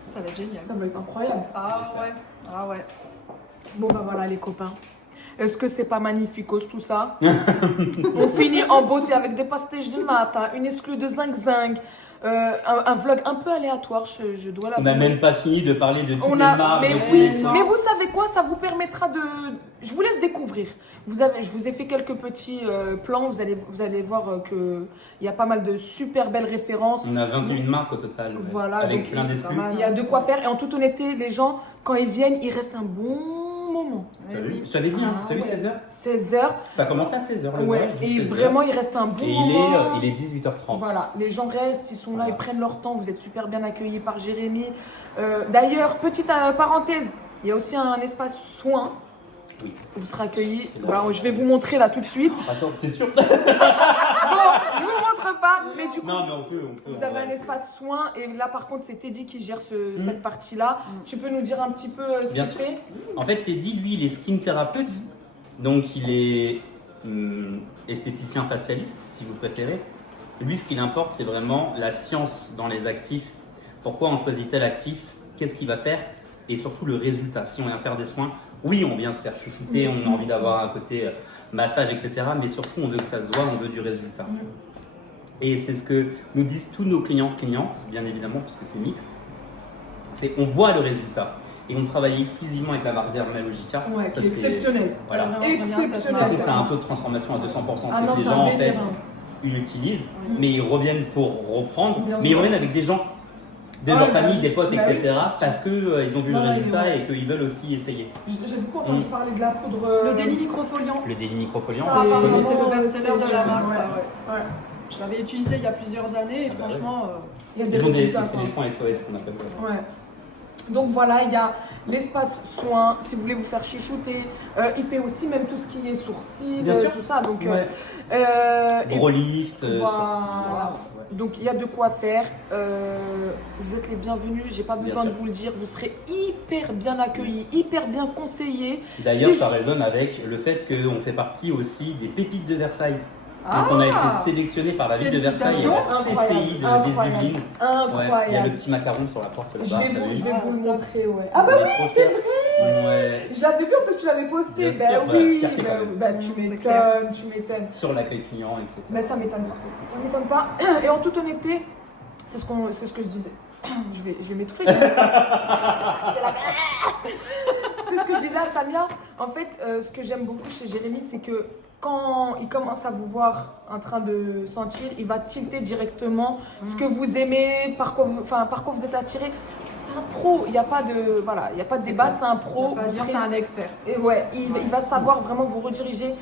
Ça va être génial. Ça va être incroyable. Ah J'espère. ouais. Ah ouais. Bon bah voilà les copains. Est-ce que c'est pas magnificos tout ça? On finit en beauté avec des pastéis de nata, une exclue de zinc, un vlog un peu aléatoire, je dois On n'a l'avouer. même pas fini de parler de toutes On les a, marques. mais de tous oui, les trucs. mais vous savez quoi, ça vous permettra de... Je vous laisse découvrir. Je vous ai fait quelques petits plans, vous allez voir qu'il y a pas mal de super belles références. On a 21 marques au total, ouais, Voilà, avec donc plein c'est d'exclus. pas mal. Il y a de quoi faire et en toute honnêteté, les gens, quand ils viennent, ils restent un bon moment. T'as vu? Je t'avais dit, Ah, t'as vu ouais. 16h? 16h, Ça a commencé à 16h le ouais, voyage, et 16h. vraiment, ils restent un bon Et moment. il est 18h30. Voilà, les gens restent, ils sont là, Voilà. ils prennent leur temps, vous êtes super bien accueillis par Jérémy. D'ailleurs, petite parenthèse, il y a aussi un espace soins. Oui. Vous serez accueillis. Bah, je vais vous montrer là tout de suite. Attends, t'es sûr? Bon, je vous montre pas, mais du coup, Non, mais on peut. vous avez un ouais, espace soins et là par contre c'est Teddy qui gère cette partie-là. Tu peux nous dire un petit peu ce Bien qu'il sûr. fait? En fait, Teddy, lui, il est skin thérapeute. Donc, il est esthéticien facialiste, si vous préférez. Lui, ce qui l'importe, c'est vraiment la science dans les actifs. Pourquoi on choisit tel actif? Qu'est-ce qu'il va faire? Et surtout le résultat. Si on vient faire des soins, oui, on vient se faire chouchouter, on a envie d'avoir un côté massage, etc. Mais surtout, on veut que ça se voit, on veut du résultat. Et c'est ce que nous disent tous nos clientes, bien évidemment, parce que c'est mixte. C'est on voit le résultat. Et on travaille exclusivement avec la marque Dermalogica. Ouais, Ça, qui est c'est- exceptionnel. Voilà. Vraiment, très bien, ça se Exceptionnel. Parce que c'est un taux de transformation à 200%. Ah C'est non, que les c'est gens, un en fait, délire. ils l'utilisent, mais ils reviennent pour reprendre. Bien Mais sûr. ils reviennent avec des gens de Ah leur oui, bah famille, oui. des potes, Bah etc. oui. Parce qu'ils ont vu le Ouais, résultat ouais. et qu'ils veulent aussi essayer. J'ai beaucoup entendu parler de la poudre. Le délit microfoliant. Le délit microfoliant, Ça, tu apparemment, connais? C'est le best-seller de la marque, ouais. ça, ouais. Ouais. Je l'avais utilisé il y a plusieurs années et Ah bah franchement, Il y a des Ils ont des, résultats. c'est quoi. des soins SOS qu'on appelle. Ouais. Donc voilà, il y a l'espace soins, si vous voulez vous faire chouchouter. Il fait aussi même tout ce qui est sourcils, Bien sûr. tout ça. Donc, Ouais. et Gros lift, voilà. sourcils. Donc il y a de quoi faire. Vous êtes les bienvenus, j'ai pas Bien besoin de sûr. vous le dire. Vous serez hyper bien accueillis, hyper bien conseillés. D'ailleurs, Si- ça résonne avec le fait qu'on fait partie aussi des pépites de Versailles. Ah. Donc, on a été sélectionné par la ville de Versailles et la Félicitations. CCI des Incroyable. Yvelines. Ouais, il y a le Incroyable. petit macaron sur la porte Je là-bas. vais t'as vous, vu? je vais vous le Ah, montrer, ouais. Ah bah On est trop c'est fiers. vrai. Ouais. Je l'avais vu, en plus tu l'avais posté. Bien Ben sûr, bah, oui, fierté ben quand oui. même. Bah, tu C'est m'étonnes, clair. tu m'étonnes. Sur l'accueil client, etc. Mais ça m'étonne pas. Ça m'étonne pas. Et en toute honnêteté, c'est ce que je disais. Je vais m'étouffer. C'est ce que je disais à Samia. En fait, ce que j'aime beaucoup chez Jérémy, c'est que quand il commence à vous voir en train de sentir, il va tilter directement ce que vous aimez, par quoi vous êtes attiré. C'est un pro. Il n'y a pas de débat. C'est un pro. on va Vous dire serez- c'est un expert. et ouais, il va savoir vraiment vous rediriger.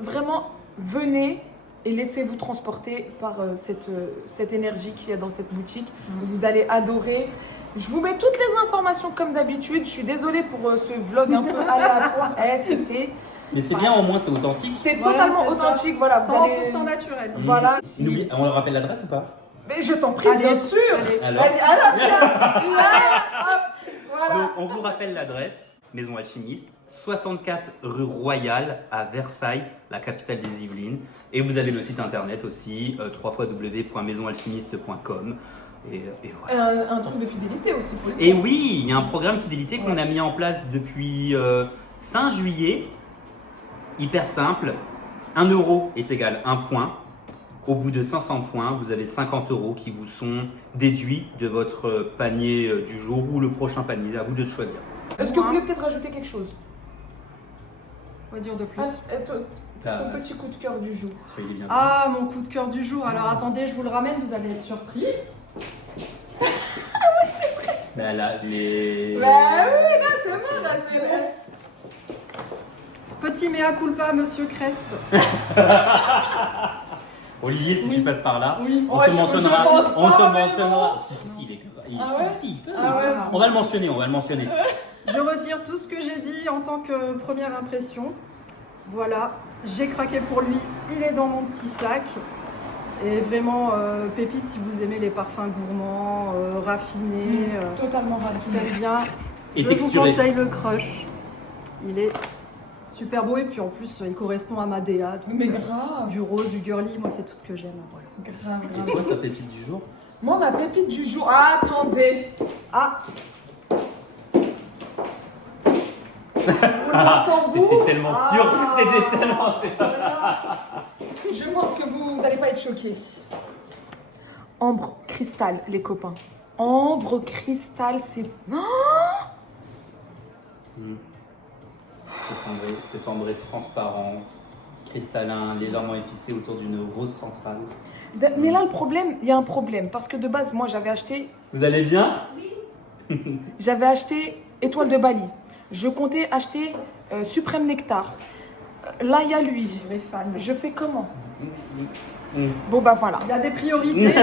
Vraiment, venez et laissez-vous transporter par cette énergie qu'il y a dans cette boutique. Vous allez adorer. Je vous mets toutes les informations comme d'habitude. Je suis désolée pour ce vlog un peu aléatoire. Mais c'est bien, au moins c'est authentique. C'est Voilà, totalement c'est ça. authentique, voilà. Vous 100% allez... naturel. Voilà. N'oublie- on rappelle l'adresse ou pas? Mais je t'en prie, Allez, bien sûr. allez. Alors, Vas-y, alors, viens. Hop, voilà. donc, on vous rappelle l'adresse, Maison Alchimiste, 64 rue Royale à Versailles, la capitale des Yvelines. Et vous avez le site internet aussi, www.maisonalchimiste.com. Et voilà. Un truc de fidélité aussi, faut le dire. Et oui, il y a un programme fidélité qu'on a mis en place depuis fin juillet. Hyper simple. 1 euro est égal 1 point. Au bout de 500 points, vous avez 50 euros qui vous sont déduits de votre panier du jour ou le prochain panier. À vous de choisir. Est-ce que vous voulez peut-être rajouter quelque chose? On va dire de plus. Ton petit coup de cœur du jour. Soyez les bienvenus. Ah, mon coup de cœur du jour. Alors attendez, je vous le ramène, vous allez être surpris. Bah là, les... Bah oui, là c'est vrai, là c'est vrai. Petit mea culpa, monsieur Cresp. Olivier, si Oui. tu passes par là, Oui. on Ouais, te je mentionnera. pense On te pas, mais mentionnera. non. Si, il est Ah ouais? si, il peut. Ah ouais. On va le mentionner, on va le mentionner. Je retire tout ce que j'ai dit en tant que première impression. Voilà, j'ai craqué pour lui. Il est dans mon petit sac. Et vraiment, pépite, si vous aimez les parfums gourmands, raffinés, Totalement ravi. j'aime bien. Et Je vous texturé. conseille le Crush. Il est super beau et puis en plus, il correspond à ma DA. Donc, Mais grave. du rose, du girly, moi c'est tout ce que j'aime. Voilà. Grave, Et grave. toi, ta pépite du jour? Moi, ma pépite du jour. Ah, attendez. Ah, C'était tellement sûr. Ah. C'était tellement. Je pense que vous n'allez pas être choqués. Ambre cristal, les copains. Ambre cristal, c'est. C'est ambré transparent, cristallin, légèrement épicé autour d'une rose centrale. Mais là, le problème, il y a un problème. Parce que de base, moi, j'avais acheté Étoile de Bali. Je comptais acheter Suprême Nectar. Là, il y a lui. vrai fan. Je fais comment? Bon, bah voilà. Il y a des priorités.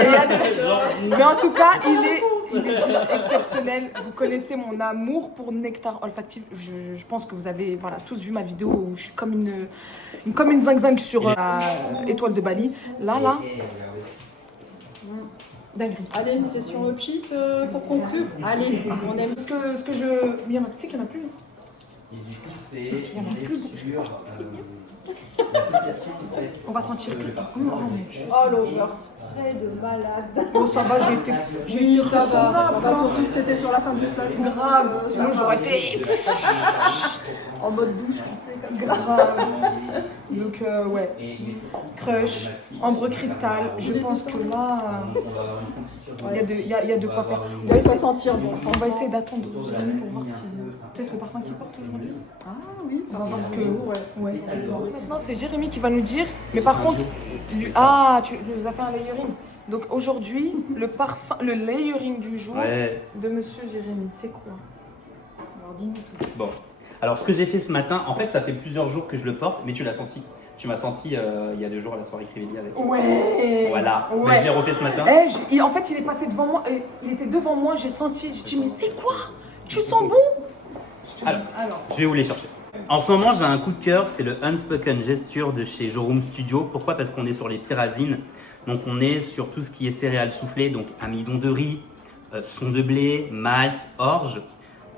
Mais en tout cas, il est juste exceptionnel. Vous connaissez mon amour pour Nectar olfactif. Je pense que vous avez tous vu ma vidéo où je suis comme une zinc-zinc sur Étoile de Bali. Là. Dinguerie. Allez, une session au cheat pour conclure. Allez, on aime. Ce que je. Mais il y en a, tu sais qu'il y en a plus. Et du coup, c'est sur l'association de Pets. On va sentir que ça. Oh, l'overspray de malade. Oh, ça va, j'ai été Oui, ça va. raisonnable, Bah, hein. surtout que t'étais sur la fin du flacon. Grave. Sinon, j'aurais été En mode douche, tu sais. Comme ça. grave. Donc, ouais. Crush, ambre cristal. Je pense que là, il y a de quoi faire. Il va sentir bon. On va essayer d'attendre Jérémy pour voir ce qu'il. Peut-être le parfum qu'il porte aujourd'hui. Ah oui, On va voir ce que. Ouais, ça adore. Maintenant, c'est Jérémy qui va nous dire. Mais par contre, tu nous as fait un layering. Donc aujourd'hui, le layering du jour Ouais. de Monsieur Jérémy, c'est quoi? Alors dis-nous tout. Bon. Alors, ce que j'ai fait ce matin, en fait, ça fait plusieurs jours que je le porte, mais tu l'as senti. Tu m'as senti il y a 2 jours à la soirée Crivelli avec. Ouais. Voilà. Mais Ouais. je l'ai refait ce matin. En fait, il est passé devant moi. Il était devant moi. J'ai senti. J'ai dit mais c'est quoi? Tu sens bon? Alors, je vais vous les chercher. En ce moment, j'ai un coup de cœur, c'est le Unspoken Gesture de chez Jorum Studio. Pourquoi? Parce qu'on est sur les pyrazines. Donc, on est sur tout ce qui est céréales soufflées, donc amidon de riz, son de blé, malt, orge,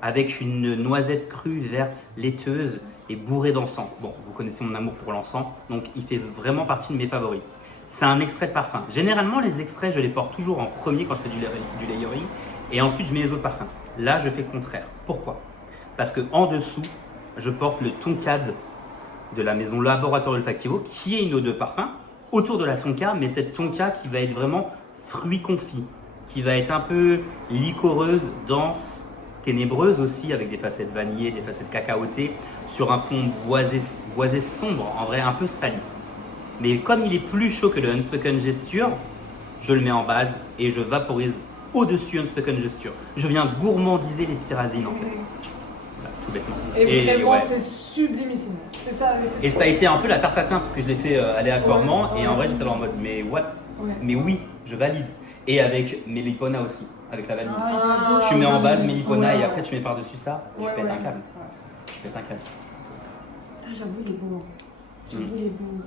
avec une noisette crue verte laiteuse et bourrée d'encens. Bon, vous connaissez mon amour pour l'encens, donc il fait vraiment partie de mes favoris. C'est un extrait de parfum. Généralement, les extraits, je les porte toujours en premier quand je fais du layering, et ensuite je mets les autres parfums. Là, je fais le contraire. Pourquoi? Parce que en dessous, je porte le Tonkad de la maison Laboratoire Olfactivo, qui est une eau de parfum autour de la tonka, mais cette tonka qui va être vraiment fruit confit, qui va être un peu liquoreuse, dense, ténébreuse aussi, avec des facettes vanillées, des facettes cacaotées, sur un fond boisé sombre, en vrai un peu sali. Mais comme il est plus chaud que le Unspoken Gesture, je le mets en base et je vaporise au-dessus Unspoken Gesture. Je viens gourmandiser les pyrazines en fait. Voilà, tout bêtement. Et vraiment, ouais. c'est sublimissime. C'est ça. Et ça a été un peu la tarte tatin parce que je l'ai fait aléatoirement et en vrai j'étais là en mode mais what? Ouais. Mais oui, je valide. Et avec Melipona aussi, avec la vanille. Ah, Tu mets en base oui. Melipona Ouais. et après tu mets par-dessus ça, tu Ouais, pètes ouais. un câble. Tu pètes un câble. J'avoue, il est beau. J'avoue, il est beau.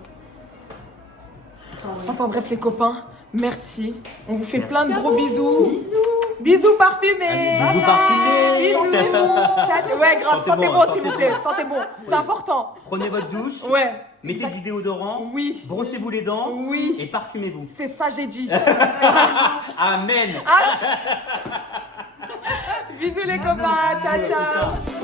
Enfin bref les copains, merci. On vous fait Merci plein de à gros vous. bisous. Bisous parfumés. Bisous parfumés. Bisous. Ciao, ciao. Ouais, grave, Sentez sentez bon, bon s'il sentez vous plaît. bon. Sentez bon. C'est important. Prenez votre douche, Ouais. mettez du déodorant, Oui. brossez-vous les dents Oui. et parfumez-vous. C'est ça j'ai dit. Amen. Bisous les copains. Ciao, ciao.